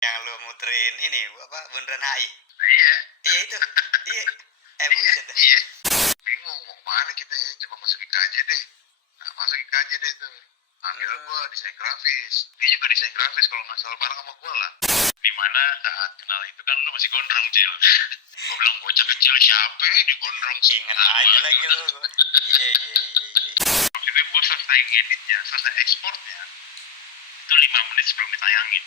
Yang lu muterin ini apa Bundaran HI? Nah, iya. Iya itu. Iya. Buset dah. Iya. Bingung mau kemana kita ya? Coba masuk IKJ deh. Nah, masuk IKJ deh tuh. Ambil gua desain grafis. Dia juga desain grafis kalau nggak salah bareng sama gua lah. Dimana saat kenal itu kan lu masih gondrong, Cil. Gua bilang bocah kecil siapa ya digondrong sih. Ingat aja lagi lu. Iya. Waktu itu gua selesai ngeditnya, selesai ekspornya. Itu 5 menit sebelum ditayangin.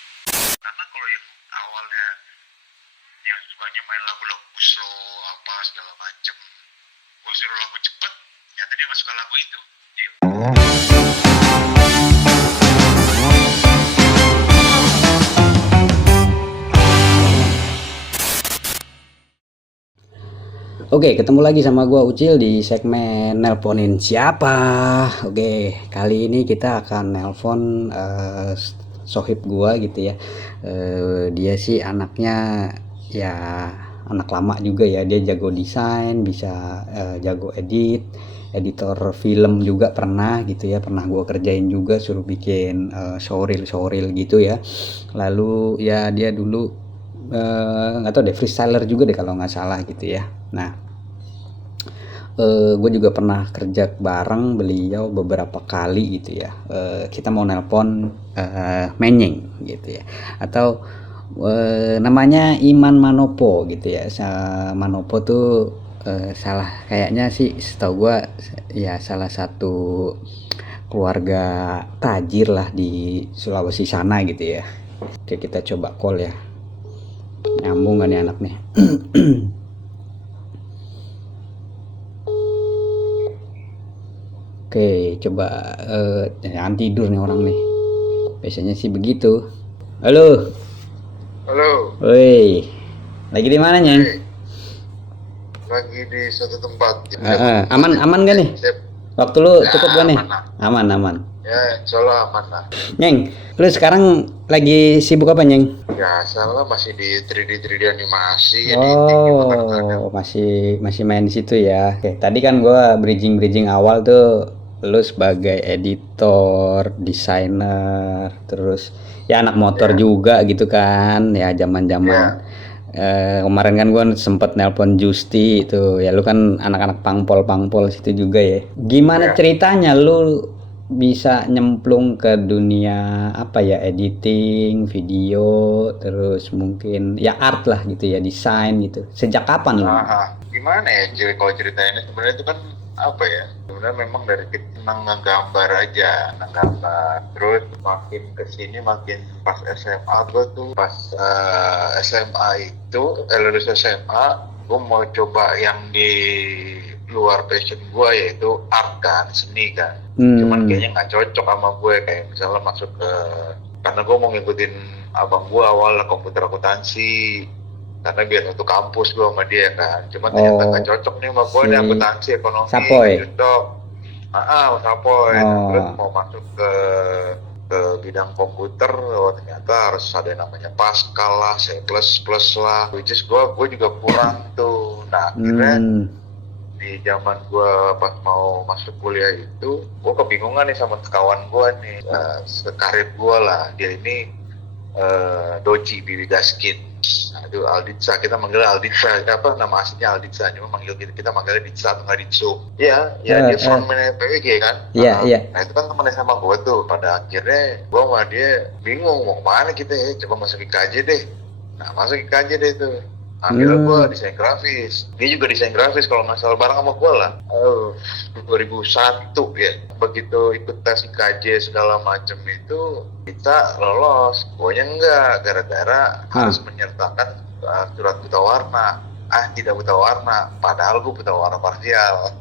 Karena kalau yang awalnya yang sukanya main lagu-lagu slow apa segala macem, gue suruh lagu cepet, ternyata dia nggak suka lagu itu. Oke, ketemu lagi sama gua Ucil di segmen nelponin siapa. Oke, kali ini kita akan nelpon sohib gua gitu ya. Dia sih anaknya ya anak lama juga ya. Dia jago desain, bisa jago editor film juga pernah gitu ya. Pernah gua kerjain juga, suruh bikin showreel gitu ya. Lalu ya dia dulu nggak tahu deh, freestyler juga deh kalau nggak salah gitu ya. Nah, gue juga pernah kerja bareng beliau beberapa kali gitu ya. Kita mau nelpon Menyeng gitu ya, atau namanya Iman Manopo gitu ya. Manopo tuh salah kayaknya sih, setahu gue ya salah satu keluarga tajir lah di Sulawesi sana gitu ya. Oke, kita coba call ya. Nyambung gak nih anak nih? Oke, coba jangan tidur nih orang nih. Biasanya sih begitu. Halo. Halo. Woi. Lagi di mana, Nyeng? Lagi di suatu tempat. Aman gak nih? Waktu lu cukup gak nih? Aman. Ya, insyaallah aman lah. Nyeng, lu sekarang lagi sibuk apa, Nyeng? Ya, salah masih di 3D animasi. Oh, masih main di situ ya. Oke, tadi kan gua bridging awal tuh lu sebagai editor, desainer, terus ya anak motor juga gitu kan. Ya zaman-zaman kemarin kan gua sempet nelpon Justi itu. Ya lu kan anak-anak pangpol situ juga ya. Gimana ceritanya lu bisa nyemplung ke dunia apa ya, editing video, terus mungkin ya art lah gitu ya, desain gitu, sejak kapan lo? Gimana ya kalau ceritanya sebenarnya itu kan apa ya, sebenarnya memang dari kecil senang ngegambar aja, terus makin kesini makin pas SMA gue tuh pas SMA itu lulus SMA gue mau coba yang di luar passion gue, yaitu art kan, seni kan. Cuman kayaknya nggak cocok sama gue, kayak misalnya masuk ke, karena gue mau ngikutin abang gue awal komputer akuntansi, karena biar satu kampus gue sama dia kan. Cuman ternyata nggak cocok nih sama gue, nih akuntansi ekonomi cocok. Sapoy. Terus mau masuk ke bidang komputer, ternyata harus ada yang namanya Pascal lah, C++ lah, which is gue juga kurang tuh. Nah akhirnya di zaman gue pas mau masuk kuliah itu, gue kebingungan nih sama kawan gue nih, sekarib gue lah. Dia ini Doji Bibi Gaskin. Aduh, Alditsa, kita manggilnya Alditsa. Apa nama aslinya Alditsa, cuma kita manggilnya Ditsa atau nggak Ditsu. Iya, dia frontman PWG kan. Iya. Nah itu kan temennya sama gue tuh. Pada akhirnya gue sama dia bingung mau kemana kita ya. Coba masuk IKJ deh. Nah masuk IKJ deh tuh. Ambil gue desain grafis. Dia juga desain grafis kalau nggak salah bareng sama gue lah. 2001 ya. Begitu ikut tes IKJ segala macem itu, kita lolos. Guanya enggak, gara-gara harus menyertakan surat buta warna. Tidak buta warna, padahal gue buta warna parsial.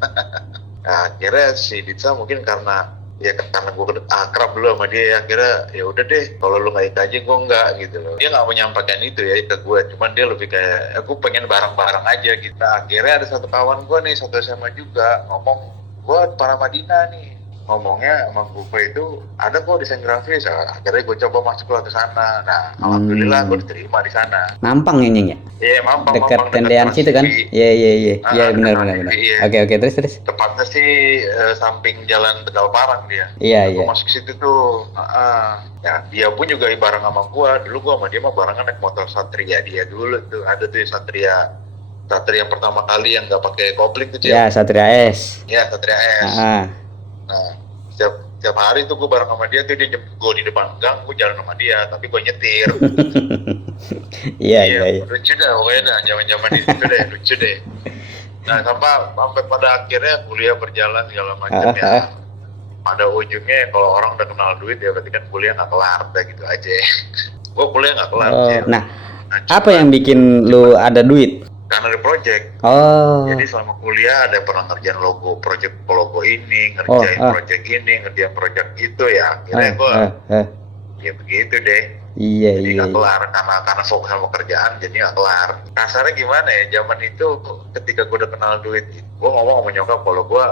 Nah akhirnya si Ditsa mungkin karena gue akrab dulu sama dia, akhirnya ya udah deh, kalau lu nggak IKJ gue nggak gitu loh. Dia nggak menyampaikan itu ya ke gue, cuman dia lebih kayak aku pengen bareng-bareng aja gitu. Nah, akhirnya ada satu kawan gue nih, satu SMA juga, ngomong gue para Madinah nih, ngomongnya sama gue itu ada kok desain grafis. Akhirnya gue coba masuk ke sana. Nah, alhamdulillah gue diterima di sana. Mampang ya Nying ya? Iya, Mampang. Dekat Mampang, tendean Trans situ kan? TV. Iya Ah, benar dekat benar TV, benar. iya. Oke terus. Tepatnya sih samping jalan Tegal Parang dia. Iya. Gue masuk situ tuh. Ya, dia pun juga bareng sama gue. Dulu gue sama dia mah barengan naik motor Satria dia dulu tuh. Ada tuh Satria yang pertama kali yang nggak pakai kopling tuh, Cil. Ya Satria S. Iya, Satria S. Ah. Nah, setiap hari tuh gue bareng sama dia tuh, dia jemput gue di depan gang, gue jalan sama dia, tapi gue nyetir. Iya. Lucu dah pokoknya dah, zaman itu deh, lucu deh. Nah, sampai pada akhirnya kuliah berjalan segala macam ya. Pada ujungnya kalau orang udah kenal duit ya berarti kan kuliah nggak kelar, dah gitu aja. Gue kuliah nggak kelar. Cil. Nah, apa yang bikin lu ada duit? Karena ada project. Jadi selama kuliah ada pernah ngerjain project logo ini, ngerjain project ini, ngerjain project itu ya. Akhirnya gue ya begitu deh. Iya. Jadi nggak kelar karena fokus sama kerjaan, jadi nggak kelar. Kasarnya gimana ya? Zaman itu ketika gue udah kenal duit, gue ngomong sama nyokap kalau gue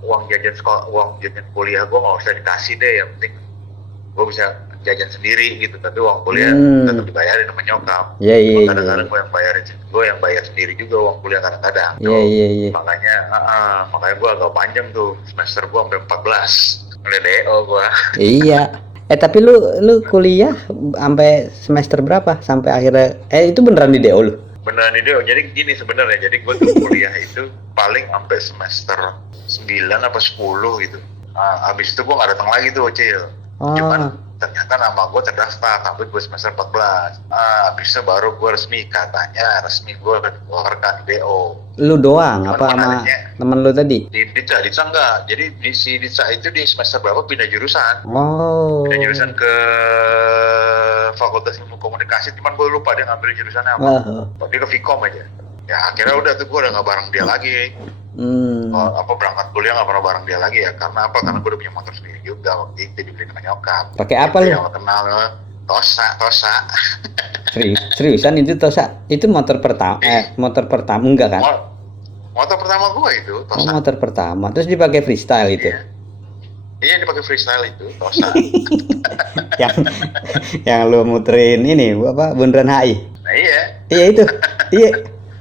uang jajan sekolah, uang jajan kuliah gue nggak usah dikasih deh, yang penting gue bisa jajan sendiri gitu, tapi uang kuliah tetap dibayarin sama nyokap. Iya. Kadang-kadang gue yang bayar sendiri juga uang kuliah kadang-kadang. Iya. Makanya gue agak panjang tuh, semester gue sampai 14 ngeliat DO gue. Iya. Tapi lu kuliah sampai semester berapa? Sampai akhirnya itu beneran di DO lu? Beneran di DO. Jadi gini sebenarnya, jadi gue tuh kuliah itu paling sampai semester 9 apa 10 gitu. Habis itu gue nggak datang lagi tuh, Cil. Cuman ternyata nama gue terdaftar sampai gue semester 14. Habis itu baru gue resmi gue keluarkan DO. Lu doang? Cuman apa sama temen lu tadi? Di Ditsa enggak. Jadi di Ditsa itu di semester berapa pindah jurusan. Pindah jurusan ke Fakultas Ilmu Komunikasi, cuman gue lupa dia ngambil jurusannya apa. Dia ke Vkom aja. Ya akhirnya udah tuh gue udah nggak bareng dia lagi. Berangkat kuliah nggak pernah bareng dia lagi ya, karena apa? Karena gue udah punya motor sendiri juga waktu itu, dibeli sama nyokap. Pakai apa lu? Yang kenal Tosa. Seriusan itu Tosa? Itu motor pertama? Motor pertama enggak kan? Motor pertama gue itu Tosa. Motor pertama, terus dipakai freestyle itu? Iya dipakai freestyle itu Tosa. yang lu muterin ini apa? Bundaran HI? Nah iya. Iya itu. Iya.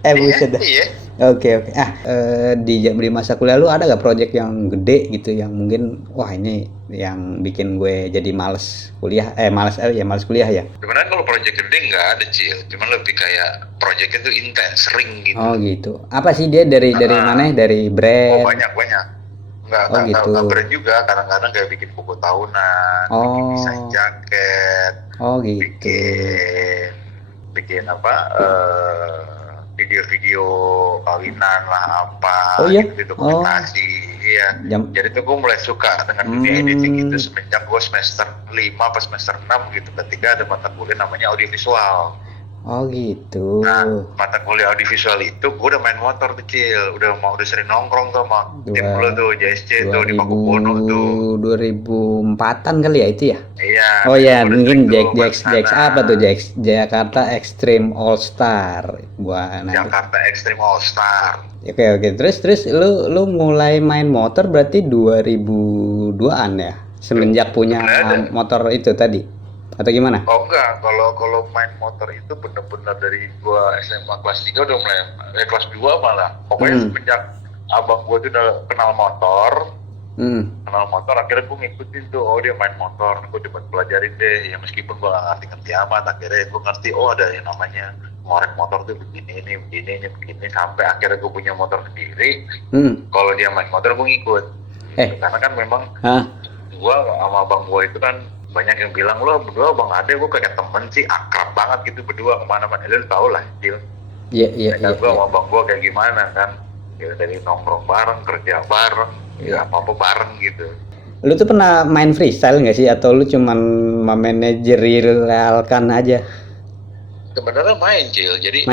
Buset dah. Iya. Oke. Di masa kuliah lu ada gak project yang gede gitu yang mungkin wah ini yang bikin gue jadi males kuliah males kuliah ya? Sebenarnya kalau project gede nggak ada, Cil, cuman lebih kayak project itu intens, sering gitu. Oh gitu. Apa sih dia dari mana? Dari brand? Oh banyak. Nggak brand juga, kadang-kadang kayak bikin buku tahunan, bikin desain jaket, gitu. bikin apa? Video-video kawinan lah gitu, dokumentasi. Iya. Jadi tuh gue mulai suka dengan dunia editing itu semenjak gue semester 5 atau semester 6 gitu, ketika ada mata kuliah namanya audiovisual. Oh gitu. Nah, mata kuliah audiovisual itu gue udah main motor kecil, udah sering nongkrong tuh sama tim lo tuh, JSC tuh di Pakubono tuh. 2004-an kali ya itu ya? Iya. Oh ya, mungkin Jax apa tuh Jax? Jakarta Extreme All Star. Jakarta Extreme All Star. Oke. Terus lu mulai main motor berarti 2002-an ya? Semenjak punya motor itu tadi? Atau gimana? Oh enggak, kalau main motor itu bener-bener dari gua SMA kelas 3 udah mulai, kelas 2 malah. Pokoknya semenjak abang gua tuh udah kenal motor, akhirnya gua ngikutin tuh, dia main motor, gua coba pelajarin deh. Ya meskipun gua gak ngerti amat, akhirnya gua ngerti, ada yang namanya ngorek motor tuh begini, sampai akhirnya gua punya motor sendiri. Kalau dia main motor gua ngikut. Karena kan memang gua sama abang gua itu kan banyak yang bilang, lo berdua bang Ade, gue kayak temen sih, akrab banget gitu berdua kemana-mana. Lo tau lah, Cil. Iya. Gue sama bang gue kayak gimana kan, ya dari nongkrong bareng, kerja bareng, ya apa-apa bareng gitu. Lu tuh pernah main freestyle nggak sih, atau lu cuman memanajerialkan aja? Sebenarnya main, Cil. Jadi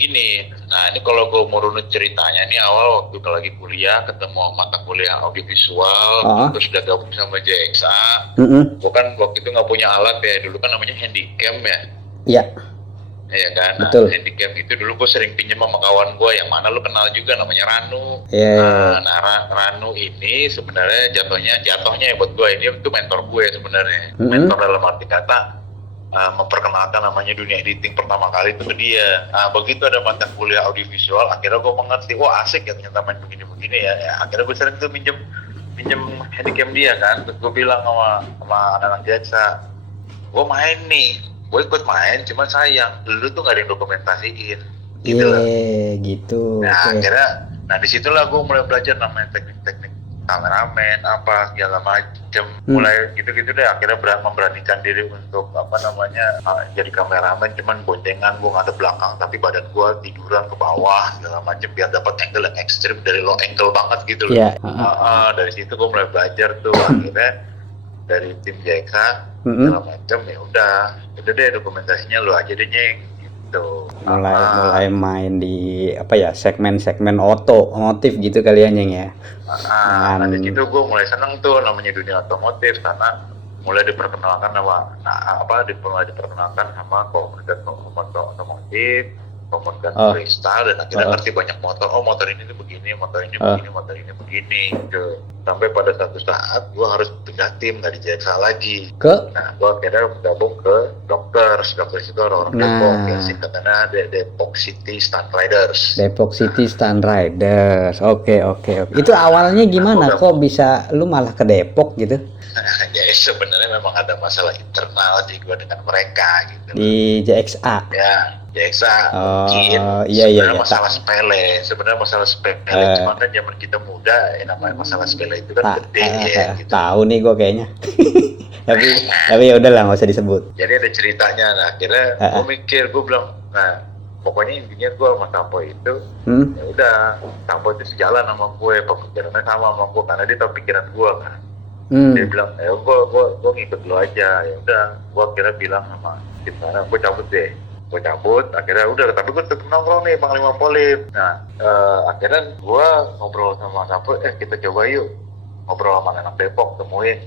gini. Nah ini kalau gue mau runut ceritanya, ini awal waktu lagi kuliah ketemu mata kuliah audiovisual, terus udah gabung sama JXA. Gue kan waktu itu nggak punya alat ya, dulu kan namanya handycam ya. Iya. Iya kan, nah, Betul. handycam itu dulu gue sering pinjam sama kawan gue yang mana lu kenal juga namanya Ranu. Iya. Nah, Ranu ini sebenarnya jatuhnya ya buat gue ini itu mentor gue sebenarnya. Mentor dalam arti kata memperkenalkan namanya dunia editing pertama kali itu ke dia. Nah, begitu ada mata kuliah audiovisual, akhirnya gue mengerti, wah asik ya ternyata main begini-begini ya. Akhirnya gue sering tuh pinjem handycam dia kan. Terus gue bilang sama anak-anak jaksa, gue main nih, gue ikut main, cuman sayang lu tuh gak ada yang dokumentasiin gitu loh. Gitu. Nah Oke. akhirnya, nah disitulah gue mulai belajar namanya teknik-teknik kameramen apa segala macem, mulai gitu-gitu deh. Akhirnya memberanikan diri untuk jadi kameramen, cuman boncengan, gue ngadep belakang tapi badan gue tiduran ke bawah segala macem biar dapat angle yang ekstrim dari low angle banget gitu loh. Iya. Dari situ gue mulai belajar tuh. Akhirnya dari tim JK segala macam, ya udah deh dokumentasinya lu aja deh Nyeng gitu. Mulai main di segmen-segmen otomotif gitu kali ya, Nyeng ya. Nah di situ gue mulai seneng tuh namanya dunia otomotif karena mulai diperkenalkan sama komunitas otomotif, komunitas freestyle, dan akhirnya ngerti banyak motor. Oh motor ini tuh begini, motor ini begini, motor ini begini gitu. Sampai pada satu saat gue harus pindah tim dari JXA lagi. Nah gue akhirnya gabung ke Dokters itu orang Depok ya, singkatannya Depok City Stunt Riders. Depok City Stunt Riders. Oke. Itu awalnya gimana? Kok bisa lu malah ke Depok gitu? Ya sebenarnya memang ada masalah internal sih gue dengan mereka gitu. Di JXA. Ya, JXA mungkin iya. masalah sepele. Sebenarnya masalah sepele, cuma kan zaman kita muda, namanya masalah sepele itu kan gede ya gitu. Tahu nih gue kayaknya. tapi ya udahlah, nggak usah disebut. Jadi ada ceritanya. Nah akhirnya gue mikir, gue bilang, nah pokoknya intinya gue sama Sampo itu ya udah, Sampo itu sejalan sama gue, pemikirannya sama gue karena dia tahu pikiran gue kan. Dia bilang, gue ngikut lo aja. Ya udah, gue akhirnya bilang sama gimana, gue cabut. Akhirnya udah, tapi gue tetap nongkrong nih Panglima Polim. Nah akhirnya gue ngobrol sama Sampo, kita coba yuk ngobrol sama anak Depok, temuin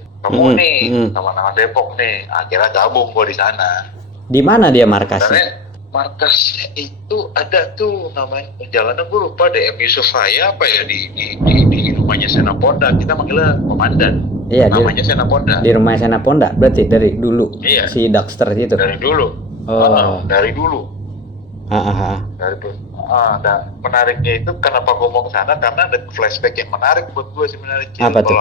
nih sama anak Depok nih. Akhirnya gabung gue di sana. Di mana dia markasnya? Markasnya itu ada tuh namanya, jalannya gue lupa deh, Yusuf Raya apa ya, di rumahnya Senaponda. Kita manggilnya komandan. Iya, namanya Senaponda. Di rumah Senaponda berarti dari dulu. Iya. Si Daxter itu. Dari dulu. Dari dulu. Dan menariknya itu kenapa gue mau ke sana, karena ada flashback yang menarik buat gue sebenarnya. Apa tuh?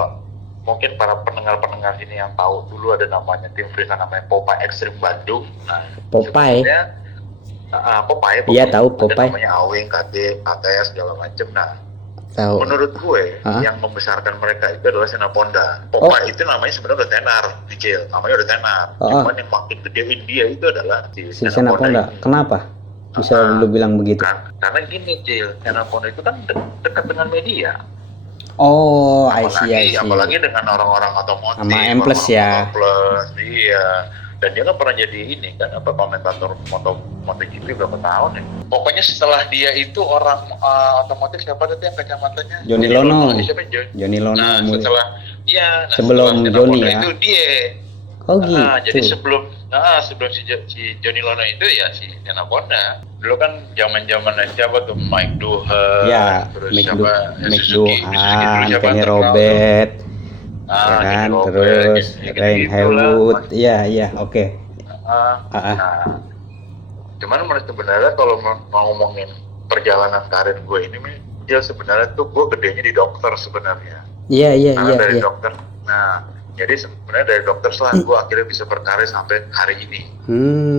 Mungkin para pendengar sini yang tahu, dulu ada namanya tim freestyle namanya Popeye Extreme Bandung. Nah, Popeye. Popeye. Iya tahu Popeye. Namanya Awing, KT, KTS segala macem. Nah, tahu. Menurut gue yang membesarkan mereka itu adalah Senaponda. Popeye itu namanya sebenarnya udah tenar, Cil. Namanya udah tenar. Cuman yang makin gedein dia itu adalah si Senaponda. Kenapa bisa lu bilang begitu? Karena gini, Cil, Senaponda itu kan dekat dengan media. Oh, I see. Apalagi dengan orang-orang otomotif, sama M+ ya. Iya. Dan dia kan pernah jadi ini kan, komentator MotoGP berapa tahun ya. Pokoknya setelah dia itu orang otomotif, siapa tadi yang kacamatanya? Joni Lono. Joni Lono. Nah, sebelum Joni ya. Itu dia. Oh gitu. Jadi sebelum si Joni Lono itu ya si Senaponda. Dulu kan zaman-zaman siapa tuh, Mike Duha, ya, terus Mike Suzuki, Kenny Robert, ya kan, terus Ryan Haywood, iya, oke. Cuman sebenarnya kalau mau ngomongin perjalanan karir gue ini, dia sebenarnya tuh gue gedenya di dokter sebenarnya. Iya. Dari dokter. Nah, jadi sebenarnya dari dokter lah gue akhirnya bisa berkarir sampai hari ini.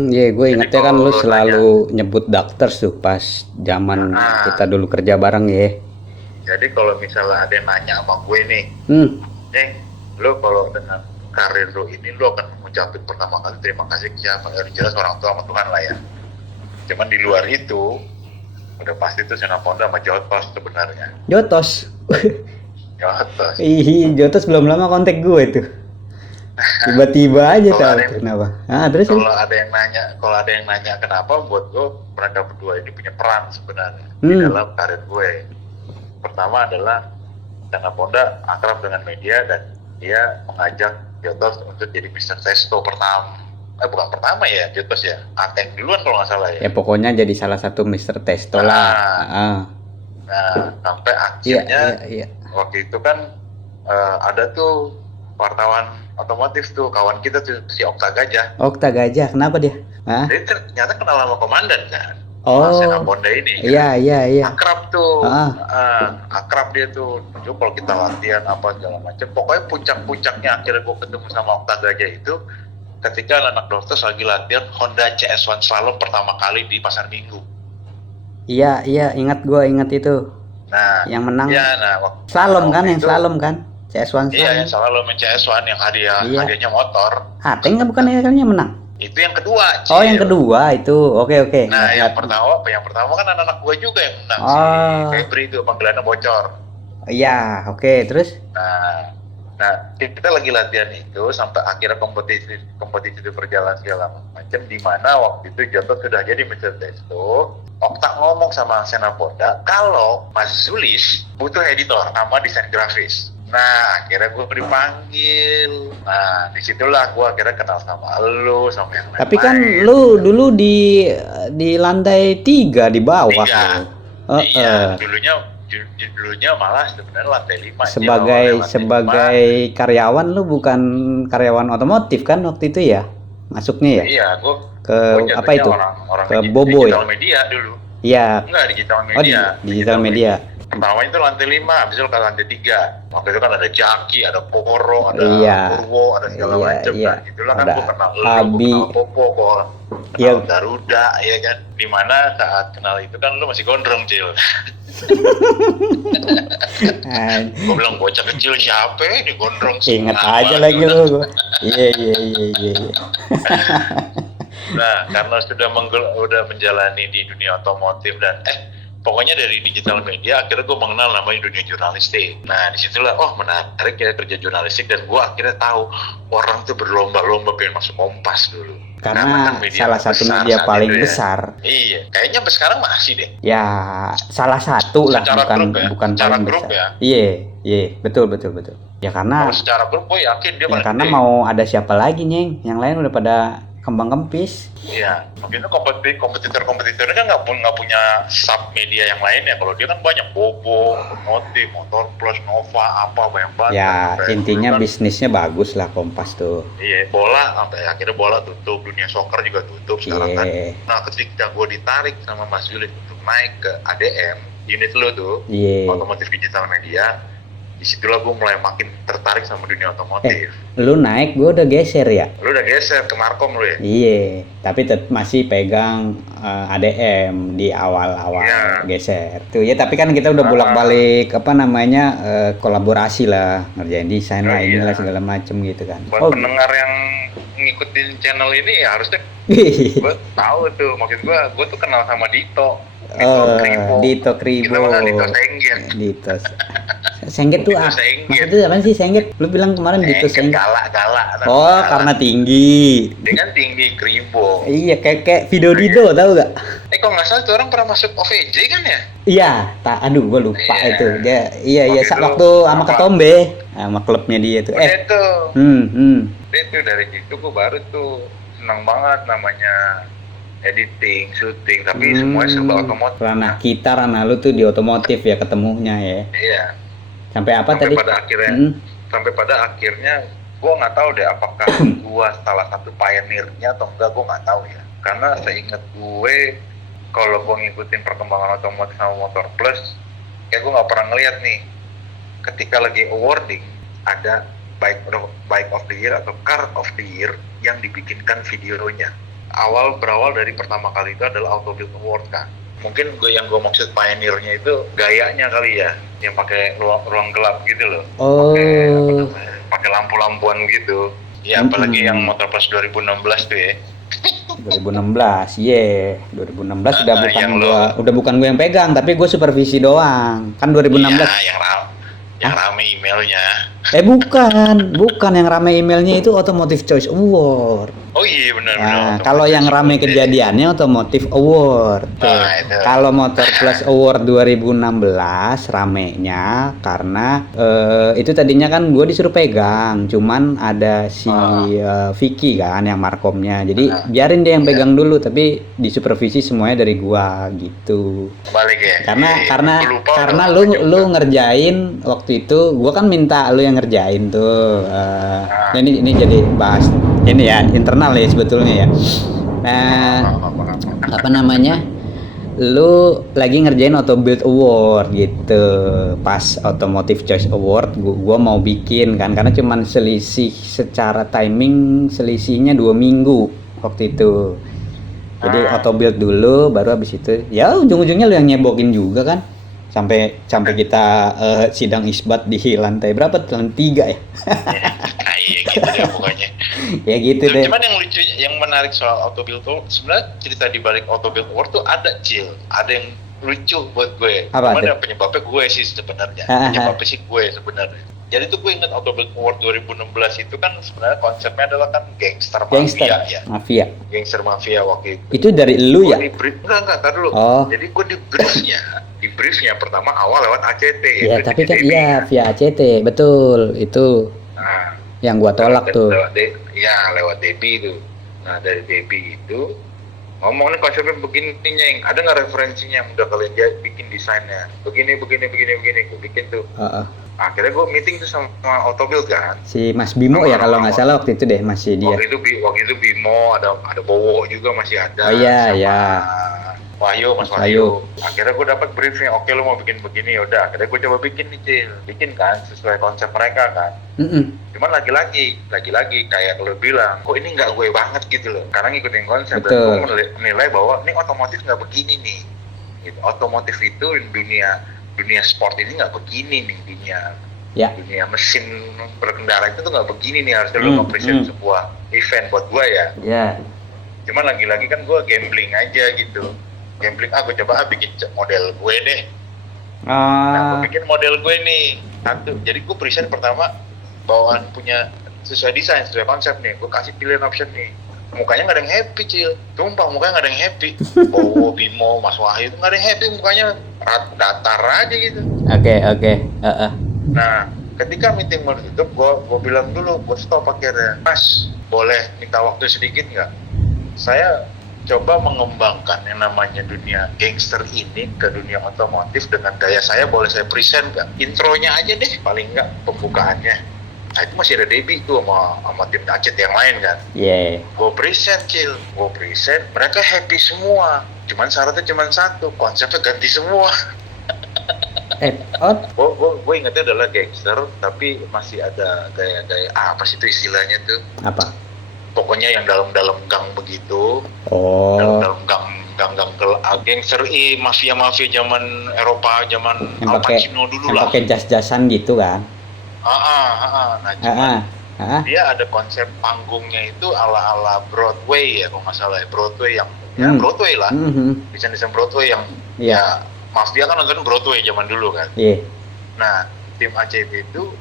Gue ingetnya kan lu selalu nyebut dokter tuh pas zaman kita dulu kerja bareng ya. Jadi kalau misalnya ada yang nanya sama gue nih, lu kalau dengan karir lu ini, lu akan mengucapin pertama kali terima kasih ke siapa? Ya jelas orang tua sama Tuhan lah ya. Cuman di luar itu, udah pasti tuh Senaponda sama Jotos sebenarnya. Jotos? Jotos. Jotos belum lama kontak gue tuh. Tiba-tiba aja tahu kenapa. Terus kalau ada yang nanya kenapa, buat gue mereka berdua ini punya peran sebenarnya di dalam karir gue. Pertama adalah Senaponda akrab dengan media dan dia mengajak Jotos untuk jadi Mr. Testo pertama. bukan pertama ya Jotos ya, Ateng duluan kalau nggak salah ya. Ya pokoknya jadi salah satu Mr. Testo lah. Nah, sampai Iya, akhirnya iya. waktu itu kan ada tuh wartawan otomotif tuh, kawan kita tuh si Okta Gajah. Okta Gajah, kenapa dia? Hah? Jadi ternyata kenal sama komandan kan. Oh. Sena Bonda ini kan. Iya. Akrab tuh. Ah. Akrab dia tuh. Coba kalau kita latihan apa segala macam. Pokoknya puncak-puncaknya akhirnya gue ketemu sama Okta Gajah itu ketika anak Dortos lagi latihan Honda CS1 Slalom pertama kali di Pasar Minggu. Iya, ingat itu. Nah, yang menang. Iya, slalom kan, yang itu, slalom kan? CS1 Iya, slalom. yang slalom CS1 yang hadiahnya motor. Ateng kan bukan yang menang. Itu yang kedua. Oh, yang kedua itu. Oke. Nah, yang pertama kan anak-anak gue juga yang menang, si Febri itu panggilannya bocor. Iya, oke, terus? Nah, kita lagi latihan itu sampai akhirnya kompetisi itu berjalan segala macam, di mana waktu itu Jotot sudah jadi Mr. Testo. Okta ngomong sama Sena Bonda kalau Mas Zulis butuh editor sama desain grafis. Nah, akhirnya gue dipanggil. Nah, disitulah gue akhirnya kenal sama lu, sama yang lain. Tapi kan lu dulu di lantai 3 di bawah. Iya, dulunya malah sebenarnya lantai 5. Sebagai karyawan lu bukan karyawan otomotif kan waktu itu ya? Masuknya ya? Iya, gue apa itu? Orang ke Bobo digital ya? media dulu. Iya. Enggak, digital media. Digital media. Pertama itu lantai 5, habis itu ke lantai 3. Waktu itu kan ada Jaki, ada Koro, ada Purwo, ada segala macam. Nah, itulah kan gue kenal lu, gue kenal Popo, kenal Garuda, ya kan. Dimana saat kenal itu kan lu masih gondrong, Cil. Gue bilang bocah kecil siapa ini gondrong sih. Ingat aja lagi lu. Iya. Nah, karena sudah menjalani di dunia otomotif dan pokoknya dari digital media, akhirnya gue mengenal namanya dunia jurnalistik. Nah, disitulah, menarik ya kerja jurnalistik, dan gue akhirnya tahu orang tuh berlomba-lomba pengen masuk Kompas dulu. Karena kan salah satu media paling besar. Iya, kayaknya sekarang masih deh. Ya, salah satu lah, bukan paling besar. Ya? Iya, betul. Ya karena. Kalau secara grup gue yakin dia. Ya karena mau ada siapa lagi Nyeng? Yang lain udah pada kembang kempis. Iya, mungkin itu kompetitornya kan nggak punya sub media yang lainnya. Kalau dia kan banyak Bobo, Motif, Motor Plus, Nova, banyak banget. Ya intinya kan, bisnisnya bagus lah Kompas tuh. Iya, bola sampai akhirnya bola tutup, dunia soccer juga tutup sekarang kan. Nah, ketika gue ditarik sama Mas Julius untuk naik ke ADM, unit lo tuh, otomotif digital media. Disitulah gue mulai makin tertarik sama dunia otomotif. Lu naik, gue udah geser ya? Lu udah geser ke Markom lu ya? Iya, tapi masih pegang ADM di awal-awal geser. Tuh ya, tapi kan kita udah bolak-balik kolaborasi lah, ngerjain desain lah, inilah segala macem gitu kan. Buat pendengar yang ngikutin channel ini ya harusnya gue tahu tuh, maksud gue tuh kenal sama Dito. Dito Kribo. Kita malah Dito Sengget. Dito Sengget tuh maksudnya apa sih Sengget? Lu bilang kemarin Dito Sengget. Galak. Karena tinggi. Dia kan tinggi Kribo. Iya, kayak video Dido, tahu gak? Kok nggak salah tuh orang pernah masuk OVJ kan ya? Iya, aduh gue lupa itu. Dia waktu sama Ketombe, sama klubnya dia tuh. Itu. Dia tuh dari situ gue baru tuh senang banget namanya editing, syuting, tapi semuanya serba otomotif. Ranah lu tuh di otomotif ya ketemunya ya. Iya. Sampai tadi? Sampai pada akhirnya gue nggak tahu deh apakah gue salah satu pioneernya atau enggak, gue nggak tahu ya. Karena seingat gue, kalau gue ngikutin perkembangan otomotif sama Motor Plus, kayak gue nggak pernah ngeliat nih ketika lagi awarding ada bike of the year atau car of the year yang dibikinkan videonya. Berawal dari pertama kali itu adalah Auto Build Award kan. Mungkin yang gue maksud pioneernya itu gayanya kali ya, yang pakai ruang gelap gitu loh. Pakai lampu-lampuan gitu. Ya apalagi yang Motor Plus 2016 tuh ya. 2016, 2016 udah bukan gue yang pegang, tapi gue supervisi doang. Kan 2016. Iya, yang rame emailnya. Bukan yang rame emailnya itu Automotive Choice Award. Oh iya benar. Nah, kalau yang rame kejadiannya Automotive Award. Tuh. Nah, itu. Kalau Motor Plus Award 2016 ramenya karena itu tadinya kan gue disuruh pegang, cuman ada si Vicky kan yang markomnya. Jadi biarin dia yang pegang dulu, tapi disupervisi semuanya dari gua gitu. Balik ya. Karena lu ngerjain waktu itu, gua kan minta lu yang ngerjain tuh. Ini jadi bahas ini ya internal ya sebetulnya ya. Nah, apa namanya? Lu lagi ngerjain Auto Build Award gitu. Pas Automotive Choice Award gua mau bikin kan karena cuman selisih secara timing selisihnya 2 minggu waktu itu. Jadi auto build dulu baru habis itu ya ujung-ujungnya lu yang nyebokin juga kan. Sampai kita sidang isbat di lantai berapa? Lantai 3 ya. Nah, iya gitu deh pokoknya. Ya gitu deh. Cuman yang lucu, yang menarik soal auto build tuh sebenarnya cerita di balik auto build award tuh ada ada yang lucu buat gue. Apa Cuman tuh? yang penyebabnya gue sih sebenarnya. Penyebabnya sih gue sebenarnya. Jadi tuh gue ingat auto build award 2016 itu kan sebenarnya konsepnya adalah kan gangster mafia ya. Mafia. Gangster mafia waktu itu. Itu dari lu ya? Enggak, tar dulu. Oh. Jadi gue di briefnya pertama awal lewat ACT. Iya, tapi kan iya via ACT, betul. Itu Nah, yang gua tolak tuh. Lewat Debi itu. Nah, dari Debi itu ngomong nih konsepnya begini nih, ada nggak referensinya yang udah kalian bikin desainnya? Begini, gue bikin tuh. Akhirnya gue meeting tuh sama Autobuild kan. Si Mas Bimo ya kalau nggak salah waktu itu deh masih dia. Waktu itu Bimo ada Bowo juga masih ada. Oh iya, sama iya. Mas Wahyu. Akhirnya gue dapat briefnya, oke lu mau bikin begini, yaudah. Akhirnya gue coba bikin nih Cil, bikin kan sesuai konsep mereka kan. Cuman lagi-lagi kayak lu bilang, kok ini nggak gue banget gitu loh. Karena ngikutin konsep dan gue menilai bahwa ini otomotif nggak begini nih. Gitu. Otomotif itu dunia sport ini nggak begini nih dunia mesin berkendara itu tuh nggak begini nih, harusnya lu nge-present sebuah event buat gue ya. Cuman lagi-lagi kan gue gambling aja gitu. Gue coba bikin model gue deh. Nah, gue bikin model gue nih satu. Jadi gue present pertama bawaan punya sesuai desain, sesuai konsep nih. Gue kasih pilihan option nih. Mukanya nggak ada yang happy Cil. Sumpah mukanya nggak ada yang happy. Bowo, Bimo, Mas Wahyu itu nggak ada yang happy, mukanya datar aja gitu. Oke. Nah, ketika meeting mau ditutup, gue bilang dulu, gue stop akhirnya. Mas, boleh minta waktu sedikit nggak? Saya coba mengembangkan yang namanya dunia gangster ini ke dunia otomotif dengan gaya saya, boleh saya present nggak? Intronya aja deh, paling nggak pembukaannya. Nah itu masih ada Debi tuh sama tim Acet yang lain kan. Gue present Cil, mereka happy semua. Cuman syaratnya cuma satu, konsepnya ganti semua. Gue ingetnya adalah gangster, tapi masih ada gaya apa sih itu istilahnya tuh? Apa? Pokoknya yang dalam gang begitu. Dalam gang gangster mafia zaman Eropa, zaman Al Pacino dulu lah. Pakai jas-jasan gitu kan? Nah cuman dia ada konsep panggungnya itu ala Broadway ya, kalau nggak salah ya, Broadway yang Broadway lah, desain Broadway yang ya mafia kan nonton Broadway zaman dulu kan. Nah tim ACB itu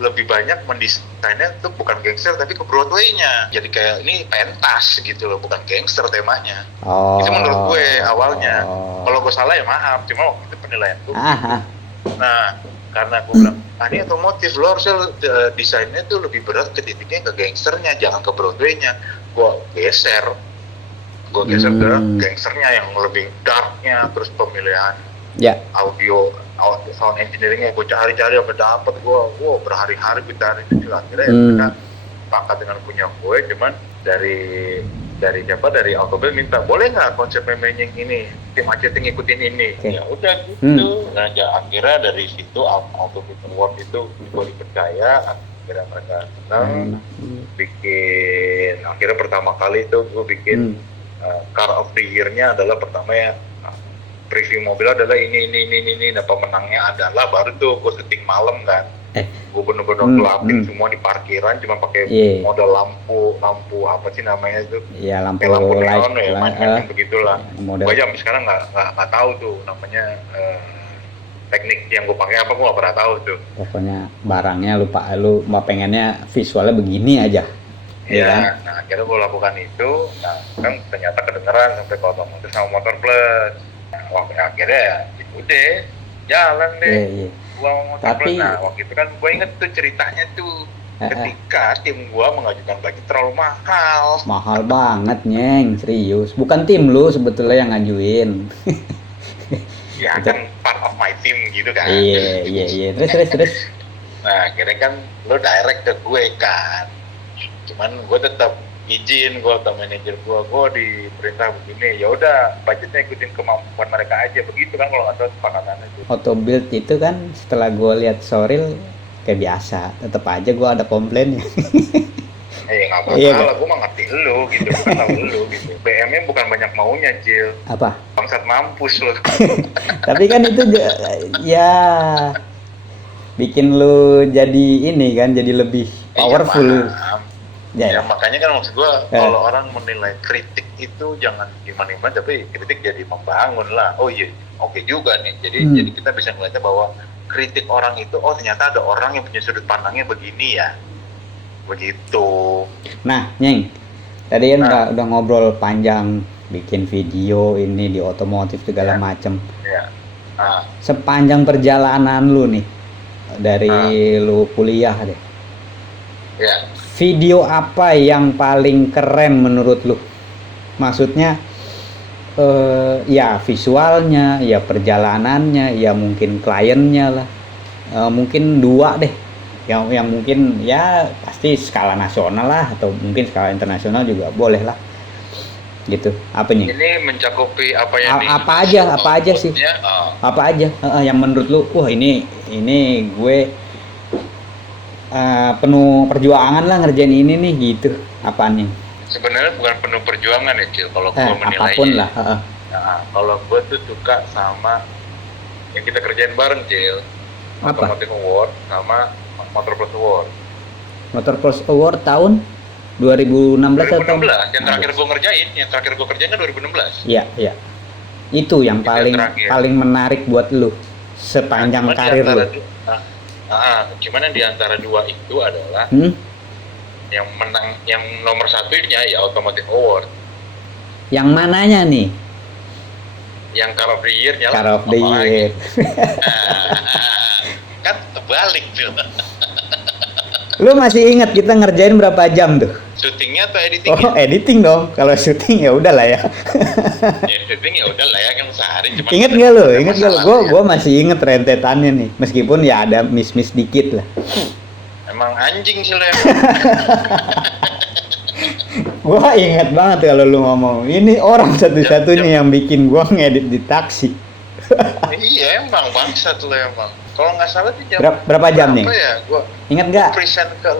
lebih banyak mendesainnya tuh bukan gangster tapi ke Broadway-nya. Jadi kayak ini pentas gitu loh, bukan gangster temanya. Itu menurut gue awalnya. Kalau gue salah ya maaf, cuma waktu itu penilaian tuh. Nah, karena gue bilang, ini otomotif, lo harusnya desainnya tuh lebih berat ke titiknya ke gangsternya, jangan ke Broadway-nya. Gue geser ke gangsternya yang lebih darknya, terus pemilihan audio sound engineeringnya gue cari-cari sampai dapet, gue berhari-hari gue cari itu. Akhirnya mereka sepakat dengan punya gue, cuman dari Autobuild minta boleh nggak konsep memang ini tim ACT ngikutin ini. Ya udah gitu. Nah akhirnya dari situ Autobuild Award itu gue dipercaya, akhirnya mereka senang bikin. Akhirnya pertama kali itu gue bikin Car of the Year-nya adalah pertama ya preview mobil adalah ini. Nah pemenangnya adalah baru tuh gue syuting malam kan. Gue bener-bener gelapin semua di parkiran, cuma pakai model lampu apa sih namanya itu? Lampu neon ya, macam begitulah. Gue aja sampai sekarang nggak tahu tuh namanya teknik yang gue pakai apa gue nggak pernah tahu tuh. Pokoknya barangnya lu mau pengennya visualnya begini aja. Iya kan? Nah akhirnya gue lakukan itu, nah kan ternyata kedengeran sampai ke otomotif sama motor plus. Nah, akhirnya ya udah jalan deh. Iya. Gua mau motor Tapi- plus. Nah waktu itu kan gue inget tuh ceritanya tuh, ketika tim gue mengajukan budget terlalu mahal. Mahal banget, Nyeng, serius. Bukan tim lu sebetulnya yang ngajuin. Ya Betul. kan part of my team gitu kan. Iya. Terus. Nah akhirnya kan lo direct ke gue kan, cuman gue tetap izin, gue atau manajer gue diperintah begini, ya udah budgetnya ikutin kemampuan mereka aja, begitu kan kalau nggak tahu kesepakatannya itu. Auto build itu kan setelah gue lihat Soril kayak biasa, tetap aja gue ada komplainnya. Nggak Iya, masalah, gue mah ngerti lu gitu, bukan tahu lu gitu. BM-nya bukan banyak maunya, Cil, Apa? bangsat mampus lu. Tapi kan itu ya bikin lu jadi ini kan, jadi lebih powerful. Iya, paham. Ya, Ya makanya kan maksud gue, Eh. kalau orang menilai kritik itu jangan gimana-gimana, tapi kritik jadi membangun lah. Oh iya, oke juga nih. Jadi kita bisa melihatnya bahwa kritik orang itu, oh ternyata ada orang yang punya sudut pandangnya begini ya, begitu. Nah, Nyeng, tadi kan Nah. udah ngobrol panjang, bikin video ini di otomotif segala Ya. macem. Ya. Nah, Sepanjang perjalanan lu nih, dari lu kuliah deh, ya. video apa yang paling keren menurut lu? Maksudnya ya visualnya, ya perjalanannya, ya mungkin kliennya lah. Mungkin 2 deh. Yang mungkin ya pasti skala nasional lah, atau mungkin skala internasional juga boleh lah. Gitu. Apa nih? Ini mencakupi apa yang Apa aja sih? Apa aja yang menurut lu, wah ini gue penuh perjuangan lah ngerjain ini nih gitu. Apaan nih? Sebenarnya bukan penuh perjuangan ya, Cil, kalau gue menilainya. Apapun lah. Nah, kalau gue tuh suka sama yang kita kerjain bareng, Cil. Apa? Automotive Award sama Motor Plus Award. Motor Plus Award tahun 2016 atau 2016, yang terakhir gue kerjain kan 2016. Iya. Itu yang Itu paling yang terakhir. paling menarik buat lu sepanjang Cuman karir lu. Cuman yang di antara 2 itu adalah yang menang, yang nomor 1-nya ya Automotive Award. Yang mananya nih? Yang Car of the Year-nya lah. Car of the apalagi. Year. Kan kebalik tuh. Lu masih ingat kita ngerjain berapa jam tuh? Syutingnya atau editing? Oh, editing dong. Kalau syuting ya udahlah ya. Ya syuting ya udah lah ya, kan sehari cuma. Ingat nggak lu? ada Ingat nggak lu? masalah ya. Gua masih inget rentetannya nih. Meskipun ya ada miss dikit lah. Emang anjing sih lo ya. Gua inget banget kalau lu ngomong. Ini orang satu-satunya yang bikin gua ngedit di taksi. Iya emang bangsat lo emang. Kalau nggak salah tuh jam Berapa jam nih? berapa ya? Gua Ingat nggak? present ke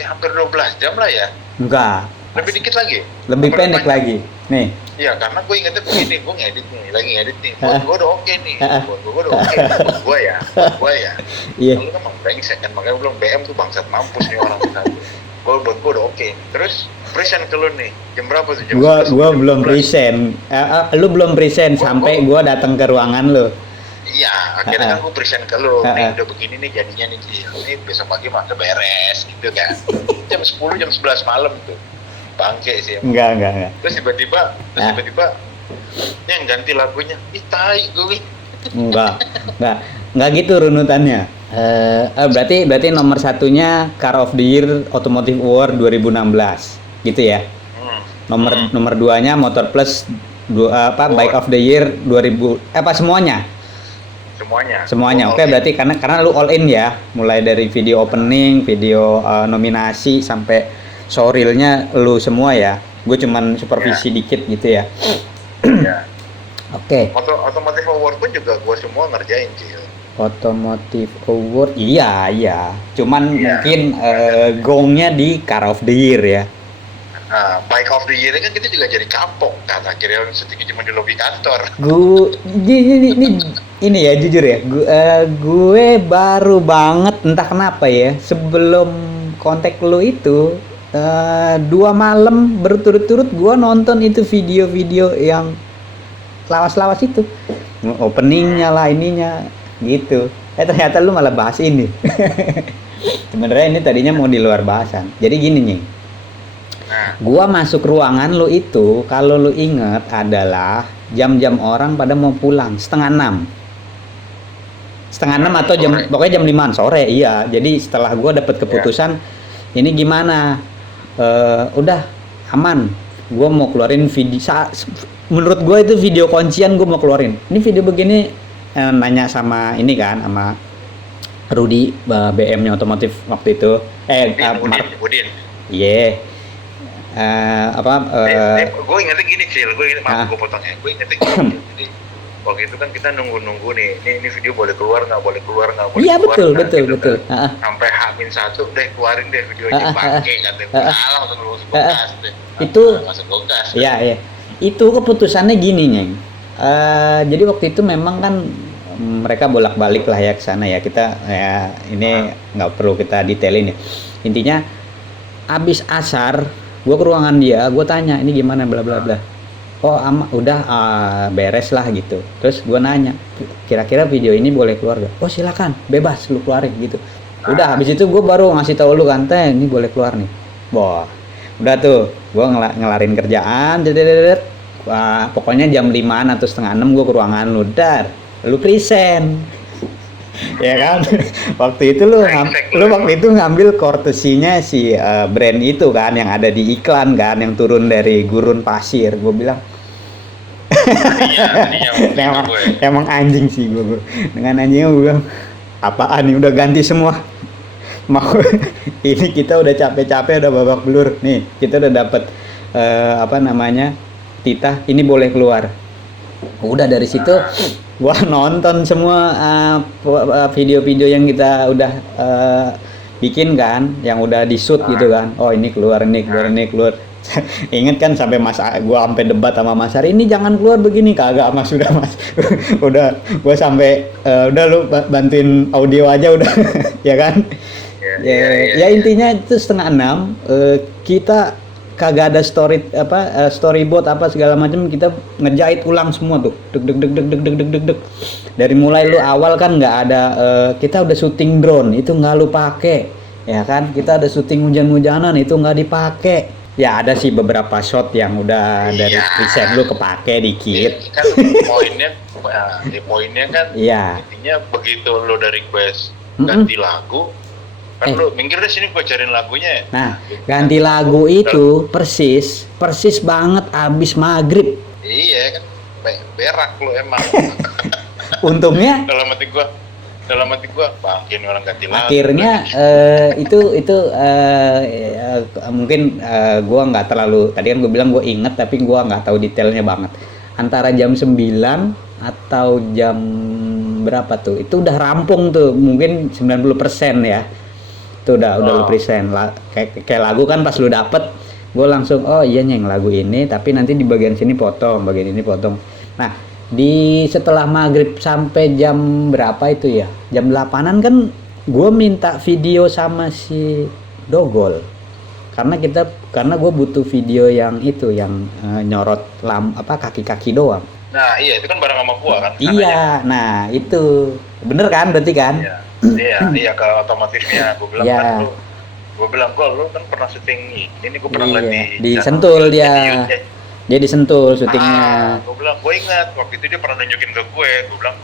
ya hampir 12 jam lah ya. Enggak. Lebih dikit lagi. Lebih Apa pendek banyak? lagi. Nih. Iya, karena gue ingetnya begini, gue ngedit nih. Buat gue udah oke nih. Buat gue udah oke. Buat gue ya. Iya. Lalu kan emang brengsek kan, makanya gue bilang BM tuh bangsat mampus nih orang kita. Buat gue udah oke. Terus present ke lu nih. Jam berapa tuh? Jam Gua 11, jam belum 12. present. Lu belum present sampai gua datang ke ruangan lu. Iya, akhirnya kan gue present ke lu. Nih Ha-ha. udah begini nih jadinya nih, Cil. Ini besok pagi mah udah beres gitu kan. Jam 10, jam 11 malam tuh. Bangke sih emang. Enggak. Terus tiba-tiba yang ganti lagunya. Ih, tai gue. Enggak gitu runutannya. Berarti nomor satunya Car of the Year Automotive Award 2016 gitu ya. Nomor 2-nya Motor Plus Bike of the Year 2000 semuanya. Semuanya. Oke, berarti karena lu all in ya, mulai dari video opening, video nominasi sampai showreel-nya lu semua ya. Gue cuman supervisi dikit gitu ya. Ya. Oke. Automotive Award pun juga gue semua ngerjain, Cil. Automotive Award iya. Cuman Iya. mungkin gongnya di Car of the Year ya. Nah, Bike of the Year kan kita juga jadi kapok kan, akhirnya syuting cuma di lobi kantor. Ini ya jujur ya, gue baru banget entah kenapa ya, sebelum kontak lu itu 2 malam berturut-turut gue nonton itu video-video yang lawas-lawas itu, openingnya lah ininya. gitu. Ternyata lu malah bahas ini. Sebenarnya ini tadinya mau di luar bahasan. Jadi gini nih, Nah, gua masuk ruangan lu itu, kalau lu inget adalah jam-jam orang pada mau pulang, setengah enam atau jam, Sore. pokoknya jam 5 sore. Iya, jadi setelah gua dapat keputusan ini gimana, udah aman, gua mau keluarin video. Menurut gua itu video kuncian, gua mau keluarin ini video begini. Nanya sama ini kan, sama Rudi, BM-nya otomotif waktu itu, Udin. iya. Gue ingetnya gini Cil, maaf gue potongnya. Gue ingetnya gini. Jadi waktu itu kan kita nunggu nih. Ini video boleh keluar nggak? Iya, betul. Kan. Sampai H-1 deh keluarin deh videonya bangke katanya. Langsung masuk kulkas deh. Itu- Masuk kulkas. Iya. Itu keputusannya gini, Nyeng. Jadi waktu itu memang kan mereka bolak-balik lah ya ke sana ya. Kita ya ini nggak perlu kita detailin ya. Intinya abis asar, gue ke ruangan dia, gue tanya ini gimana bla bla bla. Oh udah beres lah gitu. Terus gue nanya, kira-kira video ini boleh keluar gak? Oh silakan, bebas lu keluarin gitu. Udah habis itu gue baru ngasih tahu lu kan, teh ini boleh keluar nih. Wah, udah tuh, gue ngelarin kerjaan, wah, pokoknya jam 5-an atau setengah 6 gue ke ruangan lu, lu present. Ya kan, waktu itu lu waktu itu ngambil courtesy-nya si brand itu kan, yang ada di iklan kan, yang turun dari gurun pasir. Gue bilang emang anjing sih gue. Dengan anjingnya gue bilang, apaan nih, udah ganti semua. Mau ini kita udah capek-capek, udah babak belur. Nih, kita udah dapet titah, ini boleh keluar. Udah dari situ gua nonton semua video-video yang kita udah bikin kan, yang udah di shoot gitu kan. Oh ini keluar. Ingat kan sampai gua sampai debat sama Mas Ari, ini jangan keluar begini. Kagak Mas, udah Mas. Udah gua sampai udah lu bantuin audio aja udah. Ya kan. Ya intinya itu 5:30 kita kagak ada storyboard apa segala macam, kita ngejahit ulang semua tuh, deg. Dari mulai lu awal kan nggak ada, kita udah syuting drone itu nggak lu pakai, ya kan, kita ada syuting hujan-hujanan itu nggak dipakai. Ya ada sih beberapa shot yang udah dari present lu kepake dikit. Kan poinnya kan, intinya begitu lu udah request ganti lagu, kan lu minggir deh sini gua cariin lagunya. Nah, ganti lagu itu persis banget abis maghrib. Iya kan, berak lu emang. Untungnya dalam hati gua bangkin orang ganti lagu. akhirnya mungkin gua nggak terlalu, tadi kan gua bilang gua inget tapi gua nggak tahu detailnya banget. Antara jam 9 atau jam berapa tuh, itu udah rampung tuh, mungkin 90% ya. Itu udah lu present kayak lagu kan, pas lu dapet gue langsung oh iya Nyeng, lagu ini tapi nanti di bagian sini potong, bagian ini potong. Nah di setelah maghrib sampai jam berapa itu ya, jam 8-an kan gue minta video sama si Dogol, karena gue butuh video yang itu, yang nyorot kaki-kaki doang. Nah iya, itu kan bareng sama gua kan. Iya, nah itu bener kan berarti kan? Iya ke otomotifnya. Gue bilang lu kan pernah syuting ini, gue pernah lihat di Sentul dia disentul syutingnya. Gue bilang, gue ingat waktu itu dia pernah nunjukin ke gue bilang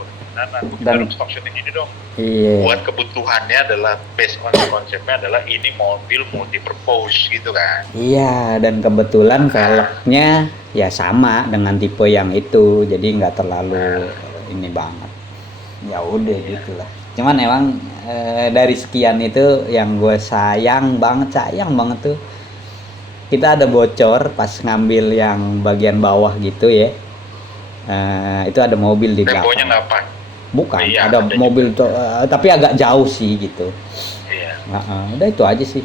dan stok syuting ini dong. Iya. Buat kebutuhannya adalah based on konsepnya adalah ini mobil multi purpose gitu kan. Iya, dan kebetulan velgnya ya sama dengan tipe yang itu, jadi nggak terlalu ini banget. Ya udah gitulah. Cuman emang dari sekian itu yang gue sayang banget tuh, kita ada bocor pas ngambil yang bagian bawah gitu ya. Itu ada mobil di belakang. Temponya nggak pas. Bukan, ada mobil tuh, tapi agak jauh sih gitu. Iya. Udah itu aja sih.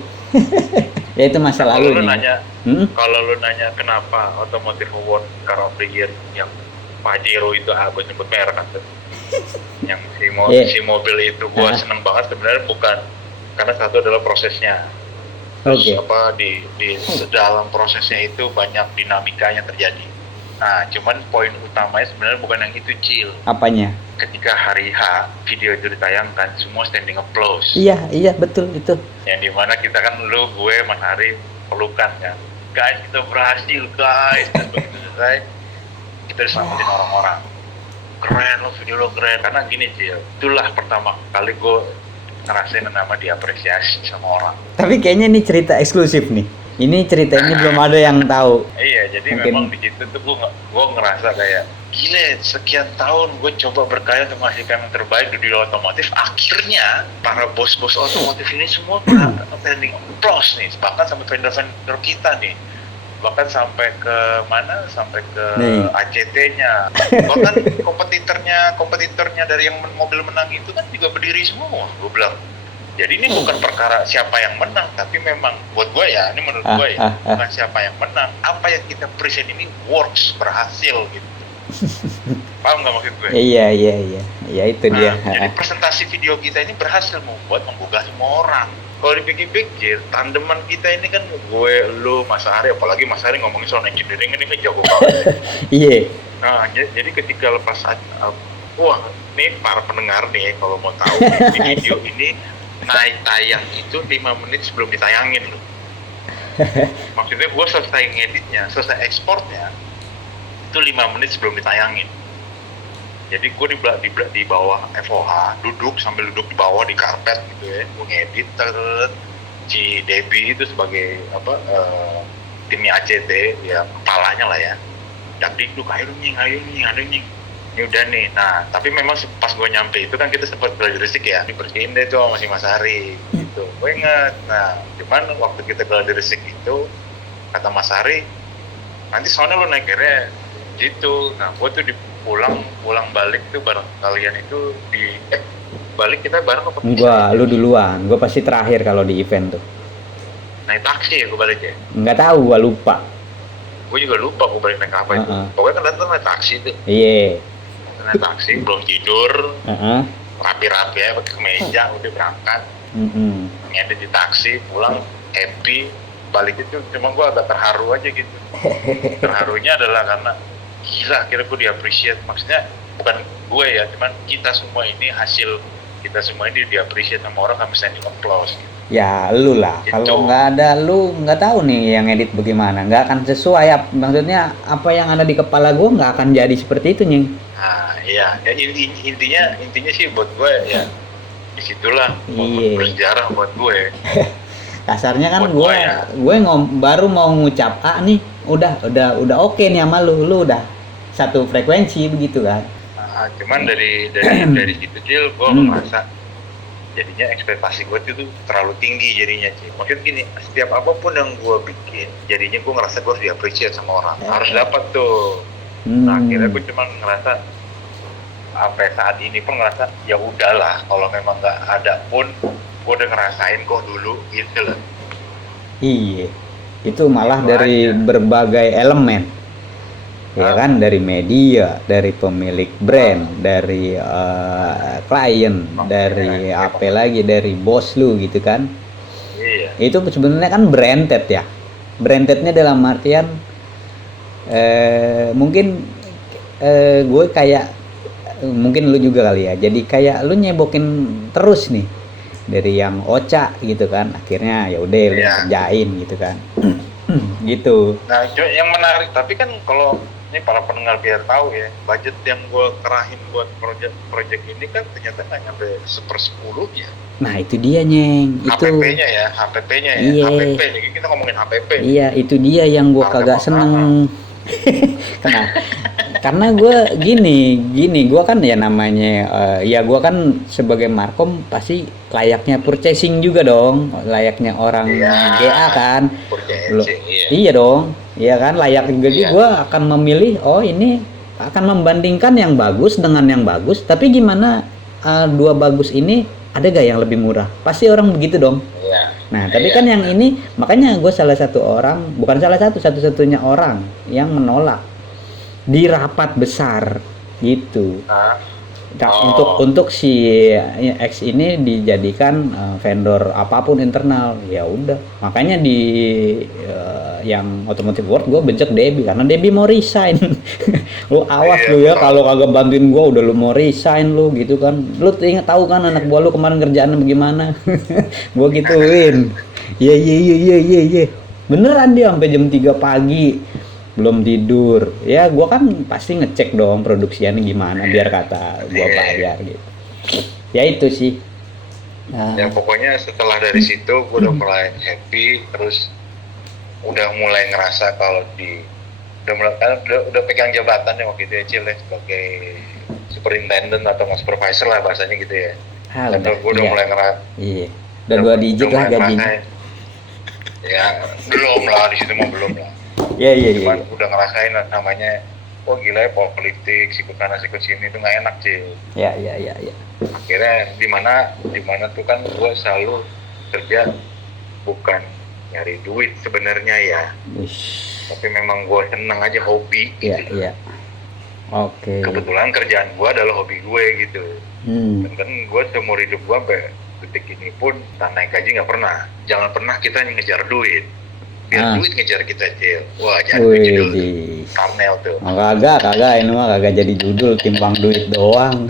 Ya itu masa lalu nih. Kalau lu nanya kenapa Automotive Award Car of the Year yang Pajero itu, gue nyebut merek kan tuh. Yang si mobil itu gue seneng banget sebenarnya, bukan karena satu adalah prosesnya. Terus di dalam prosesnya itu banyak dinamikanya terjadi. Nah, cuman poin utamanya sebenarnya bukan yang itu, Cil. Apanya? Ketika hari H, video itu ditayangkan, semua standing applause. Iya betul itu. Yang dimana kita kan, lu, gue, Mas Hari, pelukan kan. Guys, kita berhasil, guys. Dan begitu selesai, kita diselamatin orang-orang. Keren lo, video lo keren. Karena gini, Cil, itulah pertama kali gue ngerasain nama diapresiasi sama orang. Tapi kayaknya ini cerita eksklusif nih. Ini cerita ini belum ada yang tahu. Iya, jadi Mungkin. memang di situ tuh gue ngerasa kayak gile, sekian tahun gue coba berkarya untuk menghasilkan yang terbaik di dunia otomotif. Akhirnya para bos-bos otomotif ini semua standing applause nih, bahkan sampai vendor-vendor kita nih, bahkan sampai ke mana, sampai ke Nih. ACT-nya, bahkan kompetitornya dari yang mobil menang itu kan juga berdiri semua. Gue bilang, jadi ini bukan perkara siapa yang menang, tapi memang buat gue ya, ini menurut gue ya, bukan siapa yang menang, apa yang kita present ini works, berhasil gitu. Paham nggak maksud gue? Iya ya itu dia. Jadi presentasi video kita ini berhasil membuat menggugah semua orang. Kalau dipikir-pikir, tandeman kita ini kan gue, lu, Mas Ari, apalagi Mas Ari ngomongin soal engineering ini kan jago banget. Iya. Nah, jadi ketika lepas wah, nih para pendengar nih kalau mau tahu, di video ini naik tayang itu 5 menit sebelum ditayangin loh. Maksudnya gue selesai ngeditnya, selesai ekspornya itu 5 menit sebelum ditayangin. Jadi gue di bawah FOH, sambil duduk di bawah di karpet gitu ya, gue ngedit. Si Debbie itu sebagai timnya ACT, ya kepalanya lah ya, dan duduk, ayo nying, ini udah nih. Nah, tapi memang pas gue nyampe itu kan kita sempat gladi resik ya, dibersihin deh tuh sama si Mas Hari gitu, gue inget. Nah, cuman waktu kita gladi resik itu, kata Mas Hari, nanti soalnya lo naik kere gitu. Nah, gue tuh pulang balik tuh bareng kalian itu balik kita bareng apa? Gua, lu duluan. Gua pasti terakhir kalau di event tuh. Naik taksi ya gue balik ya? Nggak tahu, gua lupa. Gue juga lupa gue balik naik apa itu. Pokoknya kan datang naik taksi tuh. Iya. Naik taksi, belum tidur, Heeh. rapi-rapi ya, pakai kemeja, udah berangkat. Ngedit di taksi, pulang happy. Balik itu cuma gue agak terharu aja gitu. Terharunya adalah karena gila, akhirnya gue di-appreciate. Maksudnya bukan gue ya, cuman kita semua ini hasil kita semua ini di-appreciate sama orang sampai standing applause gitu. Ya lu lah, Gitu. kalau nggak ada lu nggak tahu nih yang edit bagaimana, nggak akan sesuai. Maksudnya apa yang ada di kepala gua nggak akan jadi seperti itu, Nying. Nah iya, ya, intinya sih buat gue ya disitulah Iya. bersejarah buat gue. Kasarnya kan Buat gue gua ya. baru mau ngucap A nih, udah oke nih sama lu udah satu frekuensi begitu kan. Nah, cuman dari situ Cil, gue merasa jadinya ekspektasi gue itu terlalu tinggi jadinya, Cil. Maksudnya gini, setiap apapun yang gue bikin, jadinya gue ngerasa gue harus di-appreciate sama orang, harus dapat tuh. Nah, akhirnya gue cuma ngerasa sampai saat ini pun ngerasa ya udahlah, kalau memang nggak ada pun gue udah ngerasain kok dulu gitu loh. Iya, itu malah Itu dari aja. berbagai elemen, ya kan, dari media, dari pemilik brand, dari klien, dari apa lagi, dari bos lu gitu kan. Iya. Itu sebenarnya kan branded ya. Brandednya dalam artian mungkin gue kayak mungkin lu juga kali ya. Jadi kayak lu nyebokin terus nih dari yang Ocha gitu kan. Akhirnya ya udah lu Iya. kerjain gitu kan. Gitu. Nah, yang menarik, tapi kan kalau ini para pendengar biar tahu ya, budget yang gue kerahin buat project ini kan ternyata nggak nyampe 1/10-nya. Nah itu dia, Nyeng. Itu HPP-nya ya, Iya. HPP, jadi kita ngomongin HPP. iya, itu dia yang gua Harga kagak seneng. Nah, karena gue gini gua kan ya namanya ya gua kan sebagai markom pasti layaknya purchasing juga dong, layaknya orang Iya. GA kan. Purchasing, iya. Iya dong, iya kan, layak. Jadi Iya. gue akan memilih, oh ini akan membandingkan yang bagus dengan yang bagus, tapi gimana dua bagus ini ada gak yang lebih murah? Pasti orang begitu dong. Iya. Nah, tapi Iya. kan yang ini, makanya gue salah satu orang, bukan salah satu-satunya orang yang menolak di rapat besar gitu. Hah? Nah, Oh. untuk si X ini dijadikan vendor apapun internal, ya udah. Makanya yang Automotive World gue bejek Debbie karena Debbie mau resign. Lu awas Iya, lu ya betul. kalau kagak bantuin gue udah lu mau resign lu gitu kan. Lu ingat tahu kan anak buah lu kemarin kerjaannya bagaimana? Gue gituin. Iya iya iya iya iya iya. Beneran dia sampai jam 3 pagi belum tidur. Ya gue kan pasti ngecek dong produksiannya gimana biar kata gue bayar gitu. Ya itu sih. Nah, Ya pokoknya setelah dari situ gue udah mulai happy, terus udah mulai ngerasa kalau udah mulai kan udah pegang jabatan ya waktu itu ya Cil ya, sebagai superintendent atau supervisor lah bahasanya gitu ya. Dan udah, gue udah iya. mulai ngerasa Iya. Udah 2 digit lah gajinya. Ya belum lah, di situ mah belum lah. Iya iya iya. Cuman udah ngerasain namanya, oh gila ya politik, sikut sana sikut sini itu nggak enak Cil. Iya iya iya iya. Akhirnya di mana tuh kan gue selalu kerja bukan nyari duit sebenarnya ya, Wish. tapi memang gue seneng aja, hobi Iya gitu. iya. Oke. Kebetulan kerjaan gue adalah hobi gue gitu. Hmm. Dan kan gue seumur hidup gue sampai detik ini pun tak naik gaji nggak pernah. Jangan pernah kita ngejar duit, biar duit ngejar kita Cil. Wah jangan judul tuh, Wih. thumbnail tuh. Oh, kagak ini mah kagak jadi judul timbang duit doang.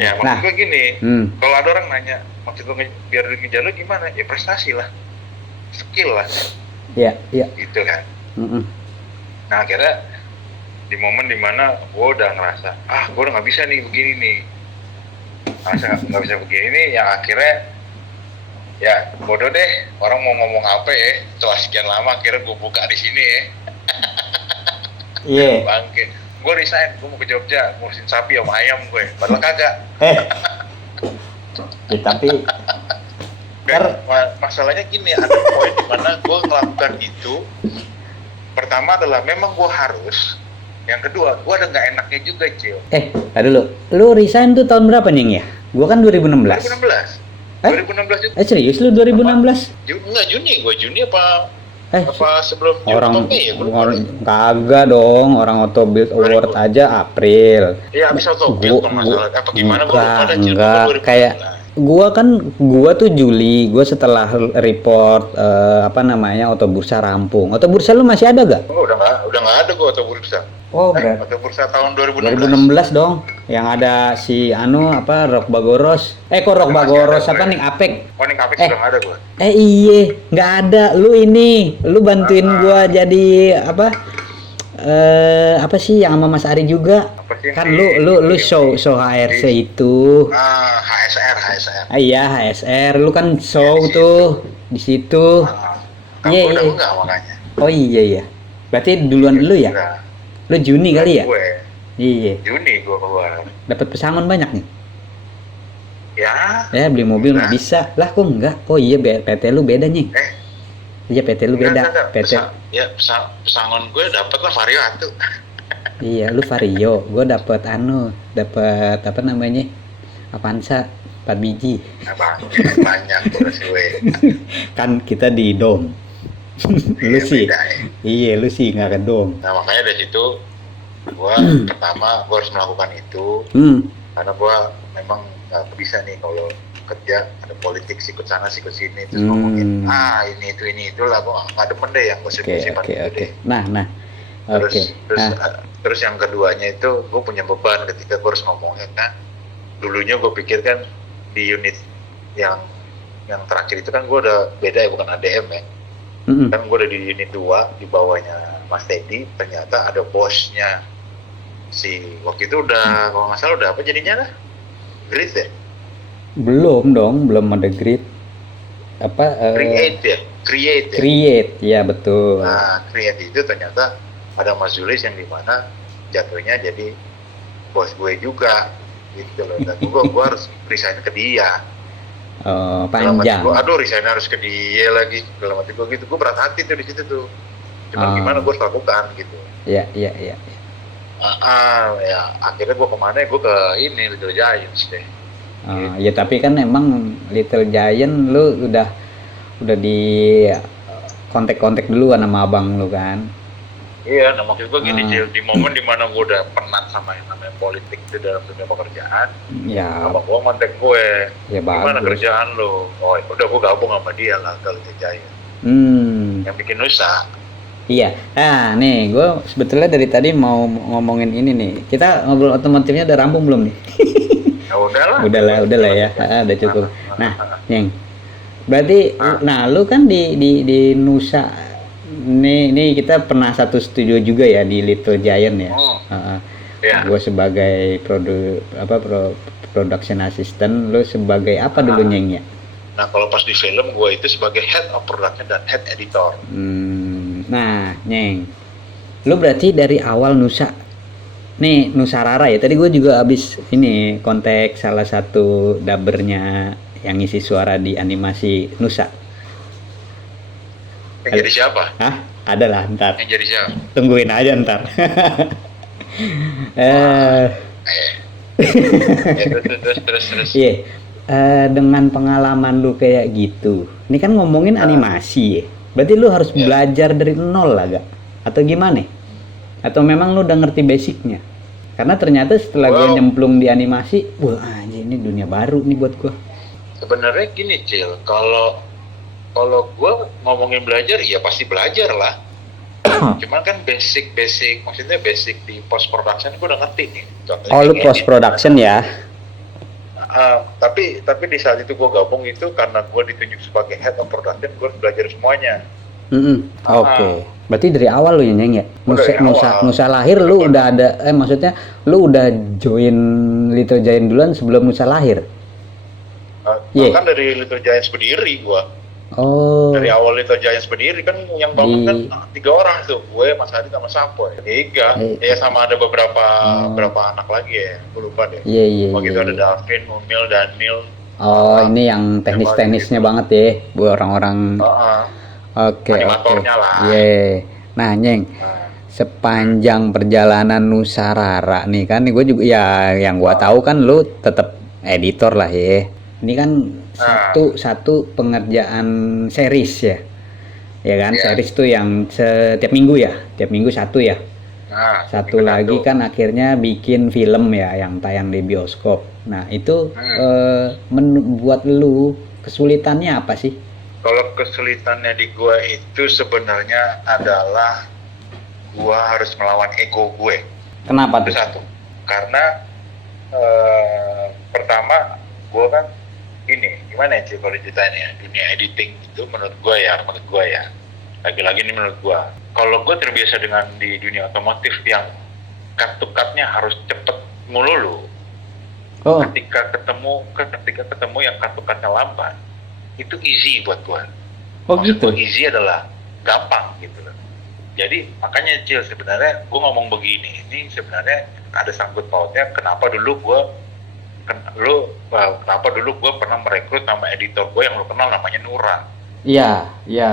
Ya maksud Nah, gue gini, hmm. kalau ada orang nanya maksud gue biar duit ngejar lu gimana, ya prestasi lah, skill lah Iya iya. gitu kan. Mm-mm. Nah akhirnya di momen dimana gue udah ngerasa gue udah nggak bisa nih begini nih, nggak bisa begini nih, yang akhirnya ya bodoh deh orang mau ngomong apa ya, setelah sekian lama akhirnya gue buka di sini ya. Iya. Bangke, gue resign, gue mau ke Jogja ngurusin sapi sama ayam gue, padahal kagak. Ya, tapi Dan masalahnya gini, ada poin dimana gue ngelakukan itu. Pertama adalah memang gue harus. Yang kedua, gue ada nggak enaknya juga, Cil. tadi lu resign tuh tahun berapa nih ya? Gua kan 2016. 2016. 2016 juga. Serius lu 2016? Enggak, Juni apa sebelum Juni Orang atau Mei ya? Gue lupa deh. kagak dong, orang Auto Build Award aja April. Iya, habis Auto Build kalau nggak salah. Apa gimana? Gue lupa dah, Cil. Enggak, Pokoknya 2016. kayak gua tuh Juli, gua setelah report Auto Bursa rampung. Auto Bursa lu masih ada gak? Oh, udah nggak ada gue Auto Bursa. Oh, berarti Auto Bursa tahun 2016. 2016 dong. Yang ada si Rock Bagoros. Kok Rock Masih Bagoros ada, apa gue. nih Apek? Oh, ini Capex udah nggak ada gue. Iya, nggak ada. Lu bantuin gua jadi apa sih yang sama Mas Ari juga? Apa sih? Kan lu show HRC itu. HSR. Iya, HSR. Lu kan show tuh di situ. Kan Iya, gue udah iya. enggak makanya. Oh iya. Berarti duluan lu ya? Udah. Lu Juni kali ya? Gue Iya. Juni gue keluar. Dapat pesangon banyak nih. Ya. Beli mobil nggak bisa. Lah kok enggak? Oh iya, PT lu beda nih. Iya, PT lu beda. Enggak. PT. Pesangon gue dapet lah Vario Atu. Iya, lu Vario. Gua dapat apa namanya? Avanza 4 biji. Banyak terus gue. Kan kita di dom. Lu sih. Beda, ya. Iya, lu sih nggak ke dom. Nah makanya dari situ gue pertama gue harus melakukan itu karena gue memang nggak bisa nih kalau kerja ada politik sikut sana sikut sini terus ngomongin ini itu lah, gue nggak demen deh yang gosip-gosipan Oke. deh. Nah. Terus yang keduanya itu gue punya beban ketika gue harus ngomongin. Nah dulunya gue pikir kan di unit yang terakhir itu kan gue udah beda ya, bukan ADM ya. Kan gue udah di unit 2 di bawahnya Mas Teddy, ternyata ada bosnya si waktu itu udah kalau nggak salah udah apa jadinya lah, grid ya? Belum ada grid. Create ya betul. Nah create itu ternyata ada Mas Zulis yang dimana jatuhnya jadi bos gue juga gitu loh, dan gue harus resign ke dia. Panjang. Aduh resign harus ke dia lagi, dalam hati gue gitu, gue berat hati tuh di situ tuh. Cuman gimana gue harus lakukan gitu. Iya. Ya akhirnya gue kemana? Gue ke ini Little Giants deh. Ya tapi kan emang Little Giant lu udah di kontak dulu sama abang lu kan. Iya, nah maksud gue gini Cil, di momen dimana gue udah penat sama yang namanya politik di dalam dunia pekerjaan, ya abang gue kontak gue, ya gimana bagus. kerjaan lo? Oh udah gue gabung sama dia lah ke Little Giant. yang bikin Nusa. Iya. Nah, nih gue sebetulnya dari tadi mau ngomongin ini nih. Kita ngobrol otomotifnya udah rampung belum nih? Ya udahlah. Udahlah ya. Udah cukup. Nah, Nyeng. Berarti nah lu kan di Nusa nih kita pernah satu studio juga ya di Little Giant ya. Iya. Gue sebagai production assistant, lu sebagai apa dulu Nyeng ya? Nah, kalau pas di film gue itu sebagai head of production dan head editor. Nah, Nyeng, lu berarti dari awal Nusa, nih Nusa Rara ya. Tadi gue juga abis ini kontak salah satu dubbernya yang ngisi suara di animasi Nusa. Yang jadi siapa? Hah? Ada lah ntar. Yang jadi siapa? Tungguin aja ntar. Terus. Iya. Dengan pengalaman lu kayak gitu, ini kan ngomongin animasi ya. Berarti lu harus belajar dari nol lah gak? Atau gimana? Atau memang lu udah ngerti basicnya? Karena ternyata setelah gue nyemplung di animasi, wah anjir ini dunia baru nih buat gue. Sebenarnya gini Cil, kalau gue ngomongin belajar, ya pasti belajar lah. Cuman kan basic, maksudnya basic di post production gue udah ngerti nih. Oh lu post production ya? Tapi di saat itu gue gabung itu karena gue ditunjuk sebagai head of production, gue harus belajar semuanya. Oke. Berarti dari awal lu ya Nyeng ya? Nusa lahir lu Betul. udah ada, maksudnya lu udah join Little Giant duluan sebelum Nusa lahir? Kan dari Little Giants berdiri gue. Oh. Dari awal Little Giants berdiri kan yang bangun kan 3 orang tuh, gue, Mas Hadi sama Sapoy. 3, ya sama ada beberapa anak lagi ya, gue lupa deh. Iya. Waktu itu ada Davin, Mumil, Daniel. Oh, ini yang teknisnya banget ya, buat orang-orang. Oke. Animatornya lah. Iya. Nah, Nyeng, sepanjang perjalanan Nusa Rara nih kan, gue juga ya yang gua tahu kan lu tetap editor lah ya. Ini kan satu pengerjaan series ya. Ya kan, series tuh yang setiap minggu ya, tiap minggu satu ya. Satu lagi kan akhirnya bikin film ya yang tayang di bioskop. Nah, itu membuat lu kesulitannya apa sih? Kalau kesulitannya di gua itu sebenarnya adalah gua harus melawan ego gue. Kenapa Itu tuh? satu. Karena pertama gua kan gimana ya kalau diceritain ya, dunia editing itu menurut gua ya lagi-lagi ini menurut gua, kalau gua terbiasa dengan di dunia otomotif yang cut to cut-nya harus cepet melulu. Ketika ketemu yang cut to cut-nya lambat, itu easy buat gua. Maksud gitu. gua easy adalah gampang gitu loh. Jadi makanya Cil, sebenarnya gua ngomong begini, ini sebenarnya ada sangkut pautnya kenapa dulu gua pernah merekrut nama editor gue yang lo kenal namanya Nura. Iya,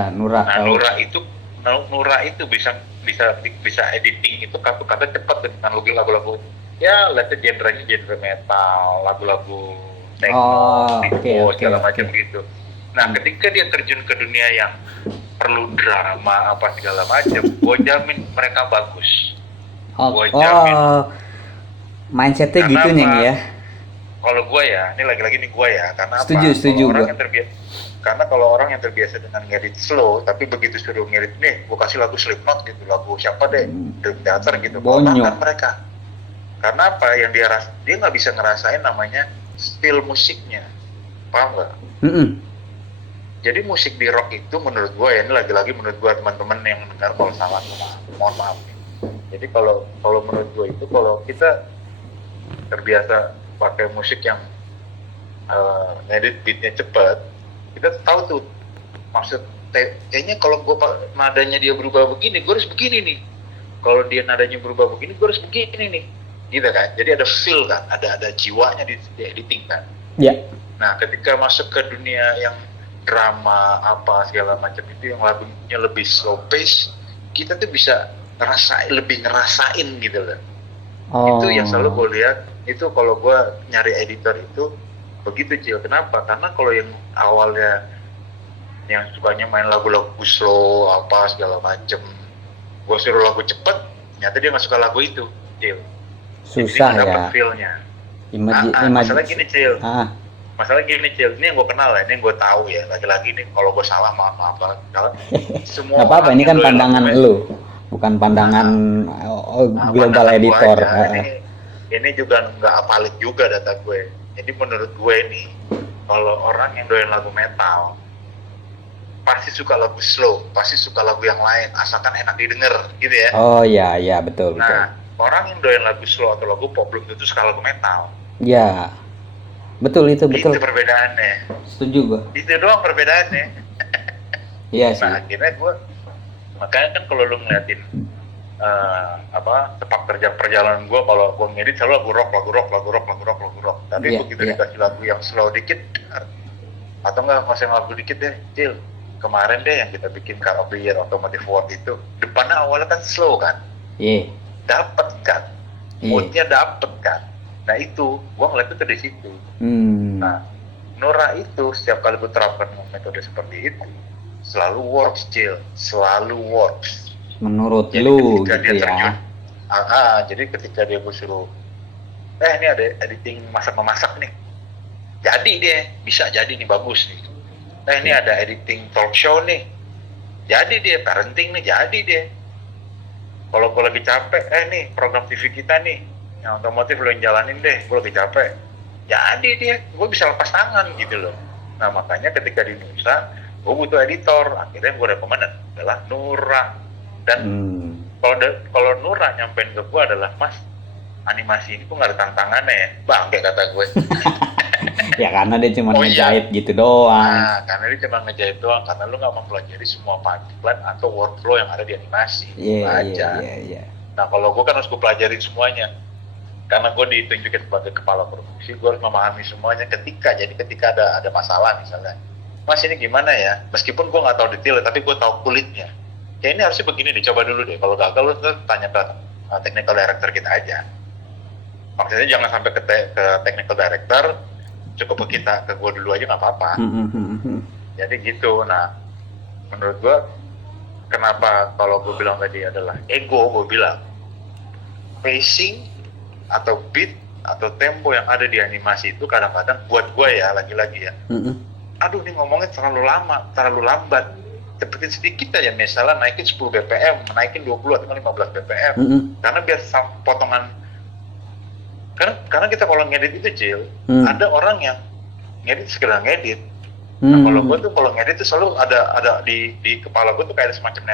Nura. Nah, Nura itu bisa editing itu kata cepat dengan lagu-lagu ya, let's say genre metal, lagu-lagu techno, segala macam gitu. Nah, ketika dia terjun ke dunia yang perlu drama apa segala macam, gue jamin mereka bagus. Mindsetnya gitu Nyeng ya. Kalau gue ya, ini lagi-lagi nih gue ya, karena Setuju gue. Karena kalau orang yang terbiasa dengan ngedit slow, tapi begitu suruh ngedit nih, gue kasih lagu Slipknot gitu, lagu siapa deh, Dream Theater gitu, makan mereka. Karena apa? Yang dia nggak bisa ngerasain namanya feel musiknya, paham nggak? Jadi musik di rock itu menurut gue ya, ini lagi-lagi menurut gue teman-teman yang mendengar kalau salah, mohon maaf. Jadi kalau menurut gue itu kalau kita terbiasa pakai musik yang ngedit beatnya cepet, kita tahu tuh maksud kayaknya kalau gue nadanya dia berubah begini, gue harus begini nih. Kalau dia nadanya berubah begini, gue harus begini nih, gitu kan? Jadi ada feel kan, ada jiwanya di editing kan. Iya. Nah, ketika masuk ke dunia yang drama apa segala macam itu yang lagunya lebih slow pace, kita tuh bisa lebih ngerasain gitu loh. Itu yang selalu gue lihat. Itu kalau gue nyari editor itu begitu Cil. Kenapa? Karena kalau yang awalnya yang sukanya main lagu-lagu slow apa segala macem, gue suruh lagu cepet, ternyata dia nggak suka lagu itu Cil. Susah jadi ya. dapet feel-nya. Masalah gini Cil. masalah gini Cil, ini yang gue kenal ya, ini yang gue tahu ya, lagi-lagi nih kalau gue salah maaf banget. Semua Nggak apa-apa, orang ini yang kan doyan pandangan lagu lu, bukan pandangan global pandangan gua editor. aja. Ini juga nggak valid juga data gue. Jadi menurut gue nih, kalau orang yang doyan lagu metal pasti suka lagu slow, pasti suka lagu yang lain, asalkan enak didengar, gitu ya. Oh iya, iya betul, betul. Nah, orang yang doyan lagu slow atau lagu pop belum tentu suka lagu metal. Ya, betul itu, betul. Itu perbedaannya. Setuju gua. Itu doang perbedaannya. Iya sih. Nah, akhirnya gue, makanya kan kalau lu ngeliatin sepak terjang perjalanan gue, kalau gue ngedit selalu lagu rock. Tapi Iya, begitu iya. dikasih lagu yang slow dikit, atau enggak masih lagu dikit deh, Cil. Kemarin deh yang kita bikin Car of the Year Automotive World itu, depannya awalnya kan slow kan, Iya. dapet kan, Iya. moodnya dapet kan. Nah itu, gue ngeliat itu di situ. Hmm. Nah, Nora itu setiap kali gue terapkan metode seperti itu, selalu works, Cil, selalu works. Menurut Jadi lu ketika gitu dia ya. jadi ketika dia gue suruh, ini ada editing masak-memasak nih, jadi dia bisa jadi nih, bagus nih. Ini ada editing talk show nih, jadi dia parenting nih, jadi dia. Kalau gue lagi capek, nih program TV kita nih, yang otomotif lo yang jalanin deh, gue lagi capek, jadi dia, gue bisa lepas tangan gitu loh. Nah makanya ketika di Nusa, gue butuh editor, akhirnya gue rekomend adalah Nura. Dan kalau Nura nyampein ke gue adalah, Mas, animasi ini tuh nggak ada tantangannya ya, bangga kata gue. Ya karena dia cuma Oh, iya. ngejahit gitu doang. Nah, karena dia cuma ngejahit doang, karena lu nggak mempelajari semua pipeline atau workflow yang ada di animasi. Iya, Aja. iya. Nah, kalau gue kan harus gue pelajarin semuanya. Karena gue ditunjukin sebagai kepala produksi, gue harus memahami semuanya ketika ada masalah misalnya. Mas, ini gimana ya? Meskipun gue nggak tahu detail, tapi gue tahu kulitnya. Ya ini harusnya begini deh, coba dulu deh. Kalau gagal, lu tanya ke technical director kita aja. Maksudnya jangan sampai ke technical director, cukup ke kita, ke gue dulu aja nggak apa-apa. Jadi gitu. Nah, menurut gue, kenapa kalau gue bilang tadi adalah ego, gue bilang pacing atau beat atau tempo yang ada di animasi itu kadang-kadang buat gue ya, lagi-lagi ya, aduh ini ngomongnya terlalu lama, terlalu lambat, cepetin sedikit aja, misalnya naikin 10 bpm, naikin 20 atau 15 bpm, karena biar potongan, karena kita kalau ngedit itu Cil, ada orang yang ngedit sekedar ngedit. Nah kalau gue tuh kalau ngedit tuh selalu ada di kepala gue tuh kayak semacam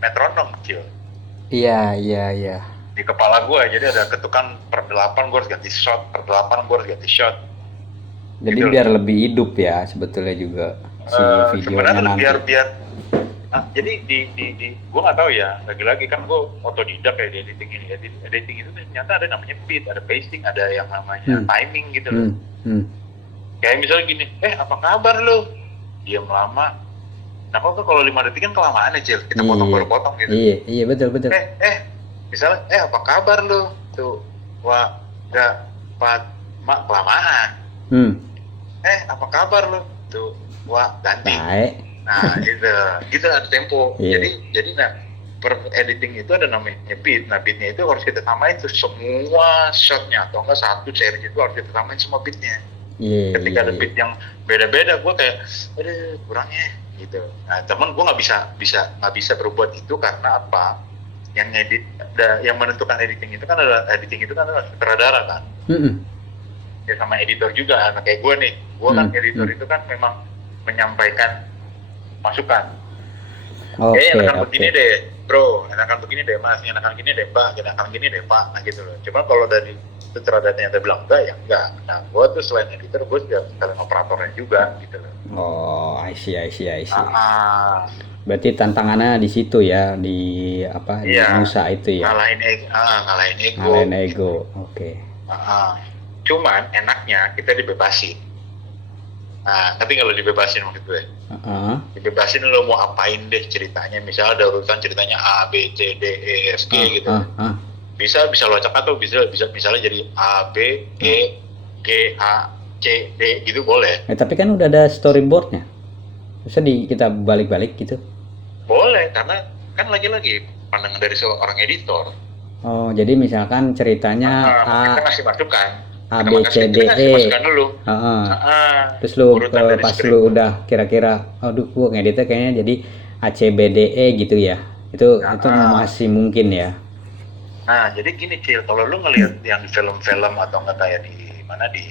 metronom Cil. Iya. Di kepala gue, jadi ada ketukan per 8 gue harus ganti shot, per 8 gue harus ganti shot. Jadi Gitu. biar lebih hidup ya sebetulnya juga si videonya Sebenarnya nanti. biar jadi di gue nggak tahu ya, lagi-lagi kan gue otodidak ya di editing ini. Editing itu ternyata ada namanya beat, ada pacing, ada yang namanya timing gitu loh. Kayak misalnya gini, apa kabar lu? Diam lama. Nah kok kalau 5 detik kan kelamaan ya Cil, kita potong baru potong gitu. Iya betul. Misalnya, apa kabar lu? Tuh, wah, mak kelamaan. Apa kabar lu? Tuh, wah, ganti. Baik. Nah, gitu ada tempo. Iya. Jadi per editing itu ada namanya beat. Nah, beatnya itu harus kita samain tuh semua shotnya, atau enggak satu series itu harus kita samain semua beatnya. Ketika ada beat yang beda-beda, gue kayak, aduh, kurangnya gitu. Nah, temen gue nggak bisa berbuat itu karena apa? Yang ngedit, yang menentukan editing itu kan adalah sutradara kan. Ya sama editor juga. Nah kayak gue nih, gue kan editor itu kan memang menyampaikan masukan. Enakan begini deh bro, enakan begini deh mas, enakan gini deh mbak, enakan gini deh pak, nah gitu loh. Cuma kalau dari sutradaranya yang bilang enggak, ya enggak. Nah gue tuh selain editor, gue juga sekalian operatornya juga gitu loh. Oh, I see. Berarti tantangannya di situ ya, di apa? Di Nusa itu ya. Ngalahin ego. Ngalahin ego. Oke. Cuman enaknya kita dibebasin. Nah, tapi kalau dibebasin maksud gue, dibebasin lo mau apain deh ceritanya. Misalnya ada urutan ceritanya A, B, C, D, E, F, G gitu. Bisa lo acak atau bisa misalnya jadi A, B, E, G, H, C, D gitu boleh. Tapi kan udah ada storyboardnya. Bisa kita balik-balik gitu. Boleh, karena kan lagi-lagi pandangan dari seorang editor. Oh, jadi misalkan ceritanya kita ngasih masukan. A Kita B masukkan- C D kita kasih E. masukkan dulu. Heeh. Terus lu Urutan dari pas skrip. lu udah kira-kira, aduh gua ngeditnya kayaknya jadi A C B D E gitu ya. Itu masih mungkin ya. Nah, jadi gini Cil, kalau lu ngelihat yang di film-film atau nggak kayak di mana di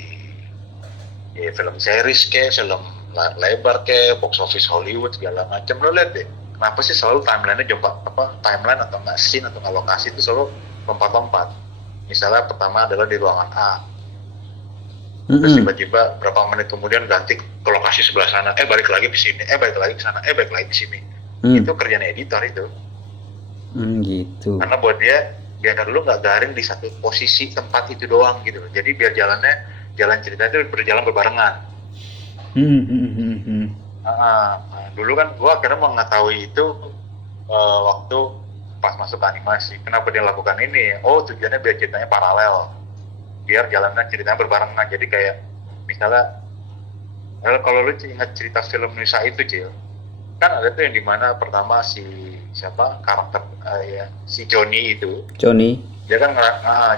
film series kayak film layar lebar kayak box office Hollywood segala macam, lu lihat deh, kenapa sih selalu timelinenya timeline atau nggak scene atau nggak lokasi itu selalu lompat-lompat. Misalnya pertama adalah di ruangan A, terus tiba-tiba berapa menit kemudian ganti ke lokasi sebelah sana, balik lagi ke sini, balik lagi ke sana, balik lagi ke sini. Itu kerjaan editor itu. Gitu. Karena buat dia biar lu nggak garing di satu posisi tempat itu doang gitu loh. Jadi biar jalan cerita itu berjalan berbarengan. Dulu kan gua akhirnya mengetahui itu waktu pas masuk ke animasi. Kenapa dia lakukan ini? Oh, tujuannya biar ceritanya paralel, biar jalannya ceritanya berbarengan. Jadi kayak misalnya kalau lu ingat cerita film Nusa itu, Cil, kan ada tuh yang dimana pertama si karakter si Johnny itu, dia kan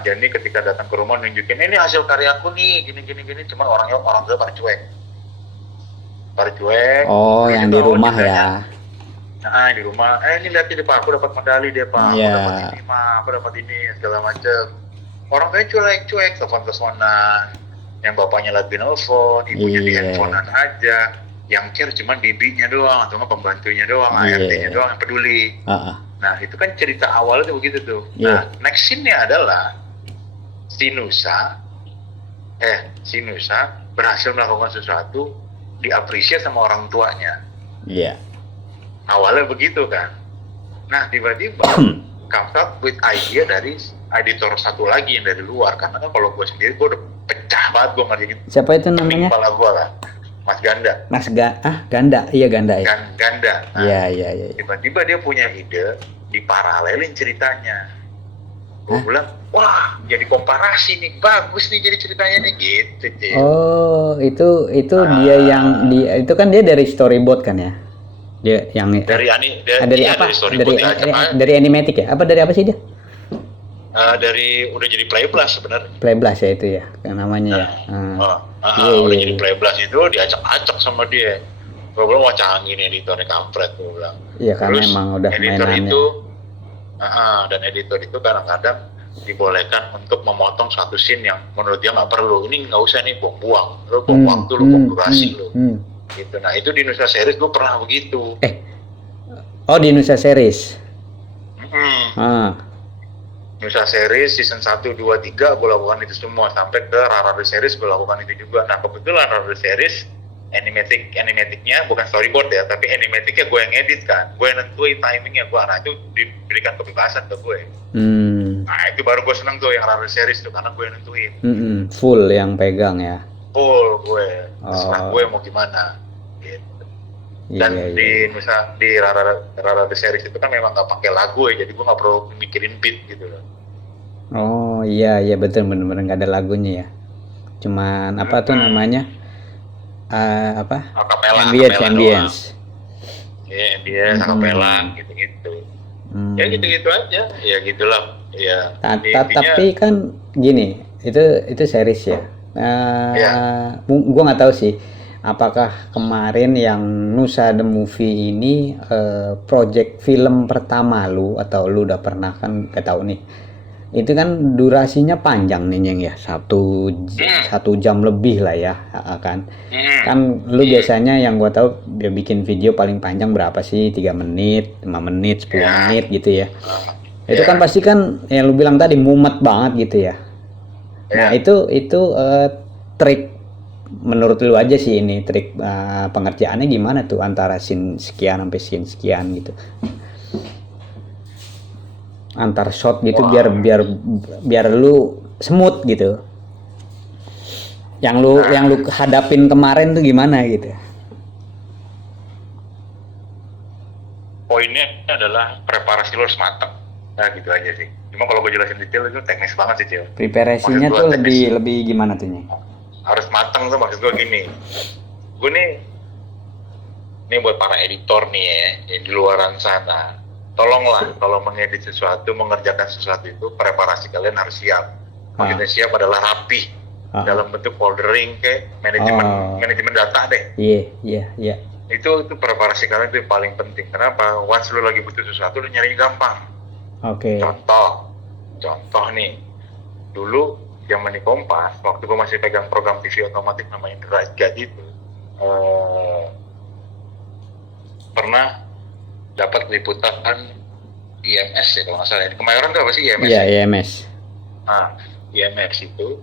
Johnny ketika datang ke rumah nunjukin ini hasil karyaku nih gini, cuman orang tua pada cuek. Oh, yang di rumah ya. Nah, di rumah, ini lihat di Pak, aku dapat medali dia Pak, aku Iya. dapat ini Pak, aku dapat ini segala macem. Orang kayak cuek, telepon-teleponan, yang bapaknya lagi nelfon, ibunya di Iya. handphonean aja, yang care cuma bibinya doang atau nggak pembantunya doang, Iya. ART-nya doang yang peduli. Nah, itu kan cerita awalnya tuh begitu tuh. Iya. Nah, next scene-nya adalah si Nusa berhasil melakukan sesuatu, diapresiasi sama orang tuanya. Iya. Awalnya begitu kan. Nah, tiba-tiba comes up with idea dari editor satu lagi yang dari luar. Karena kan kalau gue sendiri, gue udah pecah banget gue ngerjain Siapa itu namanya? kepala gue lah. Mas Ganda. Ganda. Iya, Ganda ya. Ganda. Nah, Iya. tiba-tiba dia punya ide diparalelin ceritanya. Gue bilang, wah, jadi komparasi nih, bagus nih jadi ceritanya nih gitu. Cil. Oh, itu dia yang itu kan dia dari storyboard kan ya? Dia yang Dari apa? storyboard aja. Dari animatic ya? Apa dari apa sih dia? Dari udah jadi Playblast sebenarnya. Playblast ya itu ya, kan namanya ya. Udah jadi Playblast itu diacak-acak sama dia. Gue bilang wah canggih nih editornya kampret, gue bilang. Iya, karena Terus emang udah editor mainannya. itu dan editor itu kadang-kadang dibolehkan untuk memotong satu scene yang menurut dia nggak perlu. Ini nggak usah nih, buang-buang. Lu buang waktu, lu buang durasi lu. Gitu. Nah itu di Nusa Series gue pernah begitu. Oh, di Nusa Series. Nusa Series season 1, 2, 3 gue lakukan itu semua. Sampai ke Rara The Series gue lakukan itu juga. Nah kebetulan Rara The Series animaticnya bukan storyboard ya, tapi animaticnya gue yang edit kan. Gue yang nentuin timingnya gue. Nah itu diberikan kebebasan ke gue. Nah itu baru gue seneng tuh yang Rara The Series tuh, karena gue yang nentuin. Full yang pegang ya. Full gue. Terserah gue mau gimana. Gitu. Dan di Rara The Series itu kan memang nggak pakai lagu ya, jadi gue nggak perlu mikirin beat gitu loh. Oh iya betul, bener-bener nggak ada lagunya ya. Cuman apa tuh namanya? Acapella Ambience. Iya, ambience, acapella gitu-gitu. Ya gitu-gitu aja. Ya gitulah. Ya. Tapi kan gini, itu series ya. Gua nggak tahu sih. Apakah kemarin yang Nusa The Movie ini project film pertama lu, atau lu udah pernah kan, gak tahu nih. Itu kan durasinya panjang nih Nyeng ya, satu jam lebih lah ya kan. Kan lu biasanya yang gua tahu dia bikin video paling panjang berapa sih, 3 menit, 5 menit, 10 menit gitu ya. Itu kan pasti kan yang lu bilang tadi mumet banget gitu ya. Nah itu trik menurut lu aja sih, ini trik pengerjaannya gimana tuh antara scene sekian sampai scene sekian gitu, antar shot gitu. biar lu smooth gitu. Yang lu hadapin kemarin tuh gimana gitu? Poinnya adalah preparasi lu harus matang. Nah gitu aja sih. Cuma kalau gue jelasin detail itu teknis banget sih Cil. Preparasinya tuh lebih gimana tuh Nyeng? Harus matang tuh, maksud gue gini. Gue nih buat para editor nih ya, yang di luaran sana. Tolonglah kalau mengedit sesuatu, mengerjakan sesuatu itu, preparasi kalian harus siap. Maksudnya siap adalah rapi. dalam bentuk foldering kayak manajemen data deh. Iya. Itu preparasi kalian itu yang paling penting. Kenapa? Once lu lagi butuh sesuatu lu nyari gampang. Oke. Contoh nih, dulu zaman di Kompas, waktu gue masih pegang program TV otomatis namanya The Right Guide itu, pernah dapat liputan IMS ya kalau nggak salah. Di Kemayoran tuh apa sih IMS? Iya, IMS. Nah, IMS itu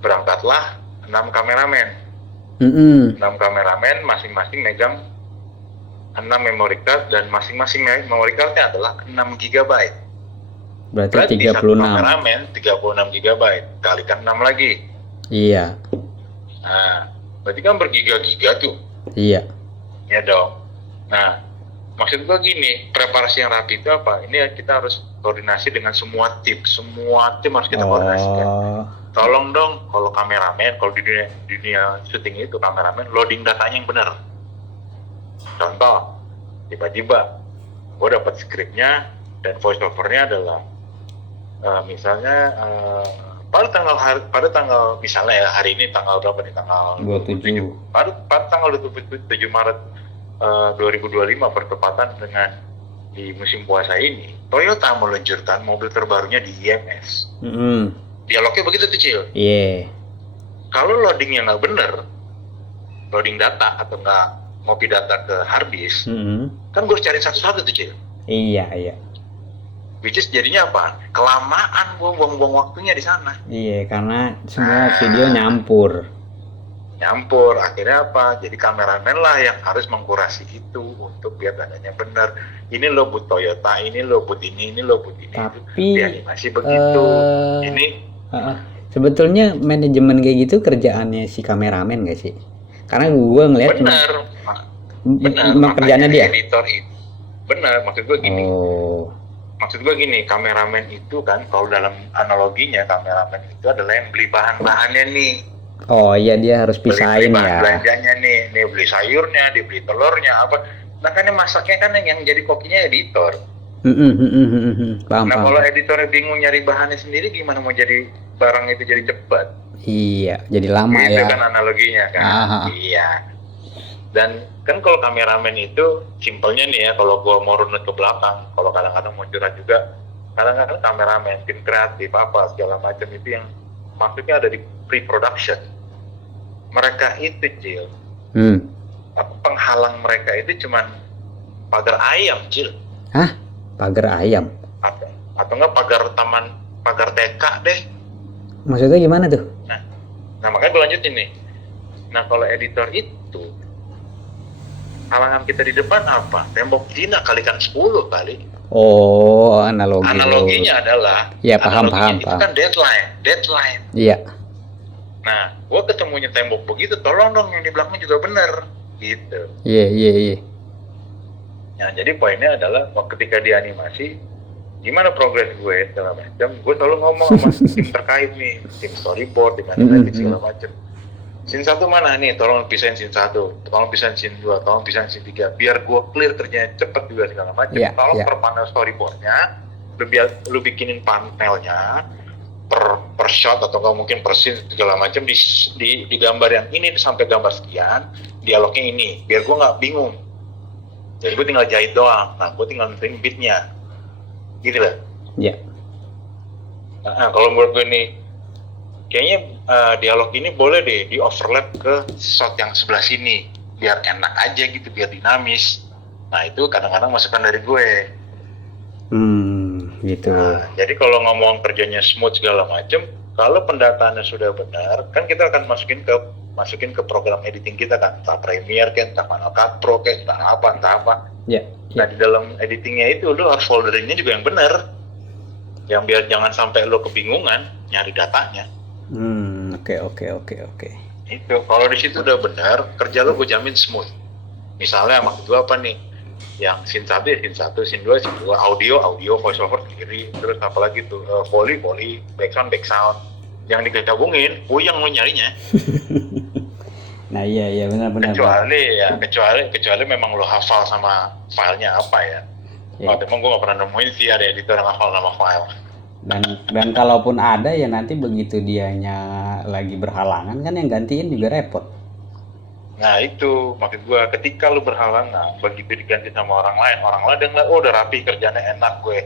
berangkatlah 6 kameramen. 6 kameramen masing-masing megang 6 memory card dan masing-masing memory cardnya adalah 6 GB. Berarti 36. Satu kameramen 36 GB, kalikan 6 lagi. Iya. Nah, berarti kan bergiga-giga tuh. Iya. Ya dong. Nah, maksud gua gini, preparasi yang rapi itu apa? Ini kita harus koordinasi dengan semua tim harus kita koordinasikan. Tolong dong, kalau kameramen, kalau di dunia syuting itu kameramen loading datanya yang benar. Contoh, tiba-tiba gue dapat skripnya dan voice overnya adalah misalnya pada tanggal misalnya ya hari ini tanggal berapa nih, tanggal 27. Pada tanggal 27 Maret 2025 bertepatan dengan di musim puasa ini, Toyota meluncurkan mobil terbarunya di IMS. Dialognya begitu tuh, Cil. Iya. Kalau loadingnya nggak bener, loading data atau nggak ngopi data ke hard disk, kan gue harus cari satu-satu tuh, Cil. Iya. Which is jadinya apa? Kelamaan gue buang-buang waktunya di sana. Iya, karena semua video nyampur. Akhirnya apa? Jadi kameramen lah yang harus mengkurasi itu untuk biar datanya benar. Ini lo but Toyota, ini lo but ini lo but ini. Tapi di animasi begitu. Ini sebetulnya manajemen kayak gitu kerjaannya si kameramen gak sih? Karena gue ngeliat benar. Kerjaannya dia. Editor itu. Benar, maksud gue gini, kameramen itu kan kalau dalam analoginya kameramen itu adalah yang beli bahan-bahannya nih. Oh iya, dia harus pisahin ya. Belanjanya nih beli sayurnya, dia beli telurnya apa. Nah kan yang masaknya kan yang jadi kokinya editor. Paham. Kalau editornya bingung nyari bahannya sendiri, gimana mau jadi barang itu jadi cepat? Iya, jadi lama itu ya. Itu kan analoginya kan. Iya. Dan kan kalau kameramen itu simpelnya nih ya, kalau gua mau runut ke belakang, kalau kadang-kadang mau curhat juga, kadang-kadang kameramen, tim kreatif apa segala macam itu yang maksudnya ada di pre-production. Mereka itu, Cil. Penghalang mereka itu cuman pagar ayam, Cil. Hah? Pagar ayam? Atau enggak pagar TK deh. Maksudnya gimana tuh? Nah makanya gue lanjutin nih. Nah kalau editor itu, halangan kita di depan apa? Tembok Cina kalikan 10 kali. Oh, analoginya adalah ya, paham. Itu kan deadline. Iya. Nah, gue ketemunya tembok begitu, tolong dong yang di belakang juga bener, gitu. Iya. Nah, jadi poinnya adalah ketika di animasi, gimana progres gue segala macam, gue selalu ngomong sama tim terkait nih, tim storyboard, di mana segala macam. Scene 1 mana nih? Tolong pisahin scene 1, tolong pisahin scene 2, tolong pisahin scene 3, biar gue clear kerjanya cepet juga segala macam. Tolong per panel storyboardnya, lu bikinin panelnya per shot atau mungkin per scene segala macam di gambar yang ini sampai gambar sekian, dialognya ini, biar gue nggak bingung. Jadi gue tinggal jahit doang. Nah, gue tinggal nentuin beatnya, gitu lah. Iya. Nah, kalau menurut gue nih, kayaknya dialog ini boleh deh di overlap ke shot yang sebelah sini, biar enak aja gitu, biar dinamis. Nah itu kadang-kadang masukan dari gue. Gitu. Nah, jadi kalau ngomong kerjanya smooth segala macem, kalau pendataannya sudah benar, kan kita akan masukin ke program editing kita kan, entah Premiere kan, entah Final Cut Pro kan, entah apa. Iya. Nah di dalam editingnya itu lo harus folderingnya juga yang benar, yang biar jangan sampai lo kebingungan nyari datanya. Oke. Itu kalau di situ udah benar, kerja lo gue jamin smooth. Misalnya maksud gue apa nih? Yang scene 1 ya scene 1, scene 2 scene 2, audio, voice over sendiri, terus apalagi tuh volley, background. Yang digabungin, yang lo nyarinya. Nah iya benar. Kecuali memang lo hafal sama filenya apa ya. Emang gue gak pernah nemuin sih ada editor yang hafal nama file. Dan kalaupun ada ya nanti begitu dianya lagi berhalangan kan yang gantiin juga repot. Nah itu maksud gue, ketika lu berhalangan begitu diganti sama orang lain udah ngeliat, oh udah rapi kerjanya enak gue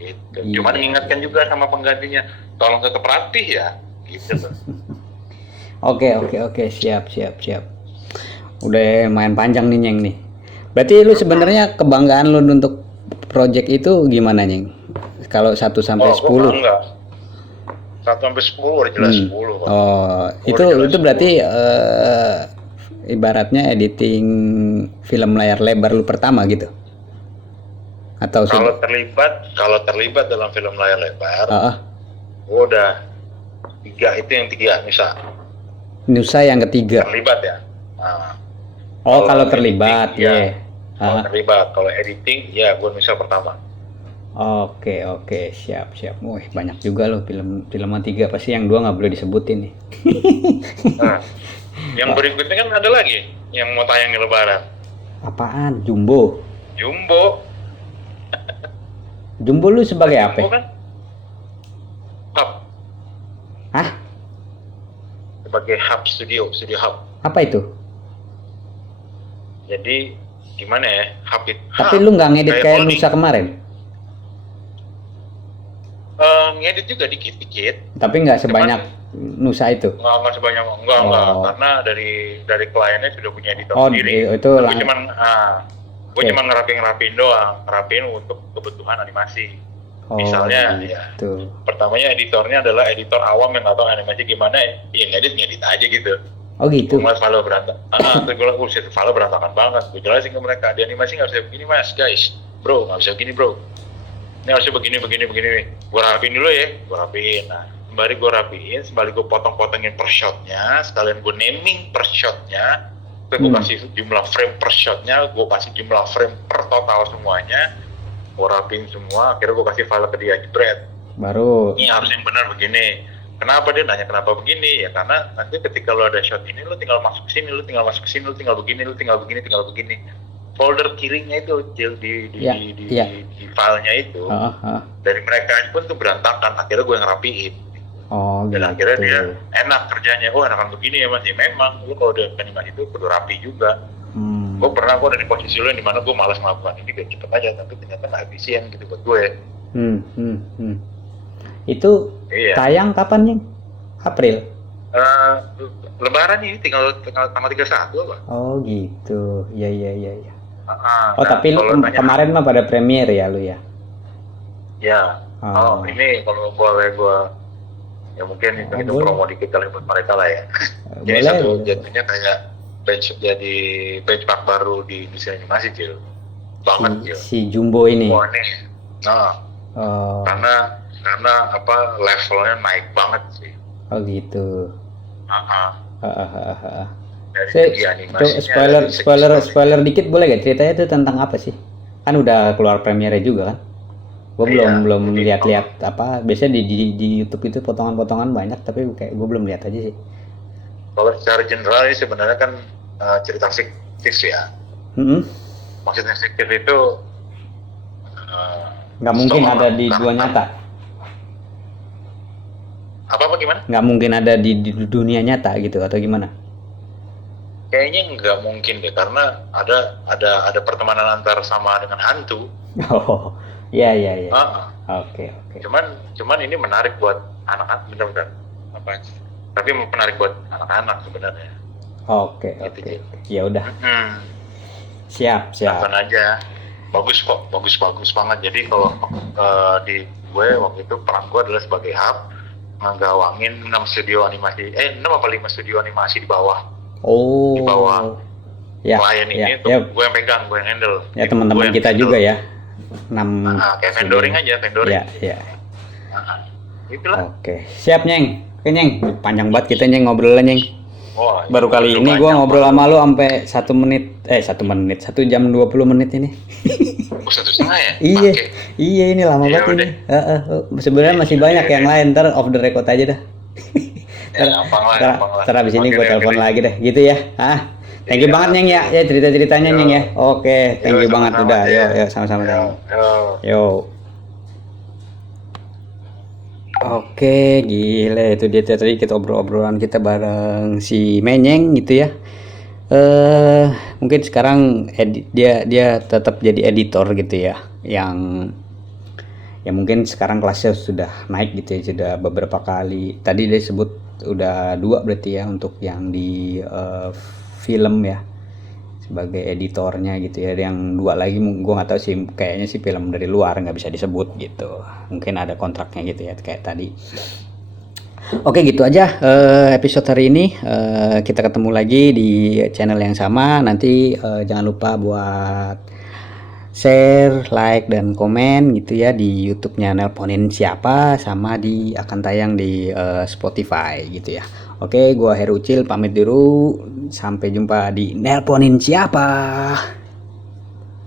gitu. Iya. Cuman mengingatkan juga sama penggantinya, tolong tetap rapih ya gitu loh. Oke, siap. Udah main panjang nih Nyeng nih. Berarti lu sebenarnya kebanggaan lu untuk project itu gimana Nyeng? Kalau 1 sampai 10? Enggak. 1 sampai 10 udah jelas 10 Pak. Oh, itu berarti ibaratnya editing film layar lebar lu pertama gitu? Atau kalau terlibat dalam film layar lebar, gua udah 3, itu yang 3 Nusa yang ketiga. terlibat ya. Nah, Kalau terlibat editing, ya. Kalau terlibat, kalau editing ya gua Nusa pertama. Oke, siap. Wih, banyak juga loh film 3, pasti yang 2 nggak boleh disebutin nih. Nah, yang berikutnya kan ada lagi yang mau tayang di Lebaran. Apaan? Jumbo lu sebagai apa? Jumbo kan hub, Hah? sebagai hub studio hub. Apa itu? Jadi gimana ya, hub itu. Tapi lu nggak ngedit kayak holding. Nusa kemarin? Ngedit juga dikit-dikit. Tapi nggak sebanyak Nusa itu? Nggak sebanyak, enggak, karena dari kliennya sudah punya editor sendiri. Itu Gue cuman ngerapin doang, ngerapin untuk kebutuhan animasi. Misalnya gitu. ya, pertamanya editornya adalah editor awam yang nggak tahu animasi gimana, ya ngedit aja gitu. Oh gitu. Gue ngeliat file berantakan, terus gue liat file berantakan banget. Gue jelasin ke mereka, di animasi nggak bisa begini mas, guys, bro, nggak bisa begini bro. Ini harusnya begini. Gue rapin dulu ya, gue rapin. Nah, sembari gue rapiin, sembari gue potong-potongin per shotnya, sekalian gue naming per shotnya, gue kasih jumlah frame per shotnya, gue kasih jumlah frame per total semuanya, gue rapiin semua, akhirnya gue kasih file ke dia, jebret. Baru. Ini harus yang benar begini. Kenapa dia nanya kenapa begini? Ya karena nanti ketika lo ada shot ini, lo tinggal masuk ke sini, lo tinggal begini. Folder kirinya itu di filenya itu, dari mereka pun tuh berantakan, akhirnya gue yang rapiin. Dan akhirnya dia enak kerjanya, enakan begini ya mas, ya memang lu kalau udah animasi itu kudu rapi juga. Gue pernah ada di posisi lu yang dimana gue malas melakukan ini biar cepet aja, tapi ternyata nggak efisien gitu buat gue. Itu tayang kapan nih? April? Lebaran ini tinggal tanggal 31 apa? Oh gitu, iya. Oh tapi lu kemarin mah pada premiere ya lu ya? Ya. Ini kalau boleh gue ya mungkin itu promo dikit kali buat mereka lah ya. Jadi jatuhnya kayak benchmark baru di industri animasi Cil. Banget Cil. Si Jumbo ini. Wah nih. Karena levelnya naik banget sih. Oh gitu. Dari Spoiler dikit boleh gak, ceritanya itu tentang apa sih? Kan udah keluar premiere juga kan? Gue belum lihat apa, biasanya di YouTube itu potongan-potongan banyak, tapi kayak gue belum lihat aja sih. Kalau secara general ini sebenarnya kan cerita fiktif ya. Maksudnya fiktif itu nggak mungkin ada di dunia nyata. Apa gimana? Nggak mungkin ada di dunia nyata gitu atau gimana? Kayaknya nggak mungkin deh, karena ada pertemanan antar sama dengan hantu. Oh, iya. Oke. Cuman ini menarik buat anak-anak, bener-bener. Tapi menarik buat anak-anak sebenarnya. Oke. Ya udah. Siap. Lakukan aja. Bagus kok, bagus banget. Jadi kalau di gue waktu itu peran gue adalah sebagai hub, ngegawangin 6 studio animasi, 6 apa 5 studio animasi di bawah. Di bawah klien ini tuh gue yang pegang, gue yang handle. Ya teman-teman kita juga ya. 6 kayak vendoring aja. Iya. Itulah. Oke, siap Nyeng. Oke Nyeng, panjang banget kita Nyeng ngobrolnya Nyeng. Baru kali ini gue ngobrol sama lu sampai 1 jam 20 menit ini. 1,5 ya? Iya ini lama banget ini. Sebenarnya masih banyak yang lain, ntar off the record aja dah. Gampang lah. Ntar abis ini gue telepon lagi deh, gitu ya. Thank you banget Nyeng ya cerita-ceritanya Nyeng ya. Oke, thank you banget udah. Yo sama-sama Nyeng. Yo. Oke, gila itu dia tadi kita obrol-obrolan kita bareng si Menyeng gitu ya. Mungkin sekarang dia tetap jadi editor gitu ya, yang ya mungkin sekarang kelasnya sudah naik gitu ya, sudah beberapa kali. Tadi dia sebut udah 2 berarti ya untuk yang di film ya, sebagai editornya gitu ya. Yang 2 lagi gue nggak tahu sih, kayaknya sih film dari luar nggak bisa disebut gitu, mungkin ada kontraknya gitu ya kayak tadi. Oke gitu aja episode hari ini. Kita ketemu lagi di channel yang sama. Nanti jangan lupa buat share, like, dan komen gitu ya di YouTube-nya Nelponin Siapa, sama akan tayang di Spotify gitu ya. Oke, gua Heru Ucil pamit dulu. Sampai jumpa di Nelponin Siapa.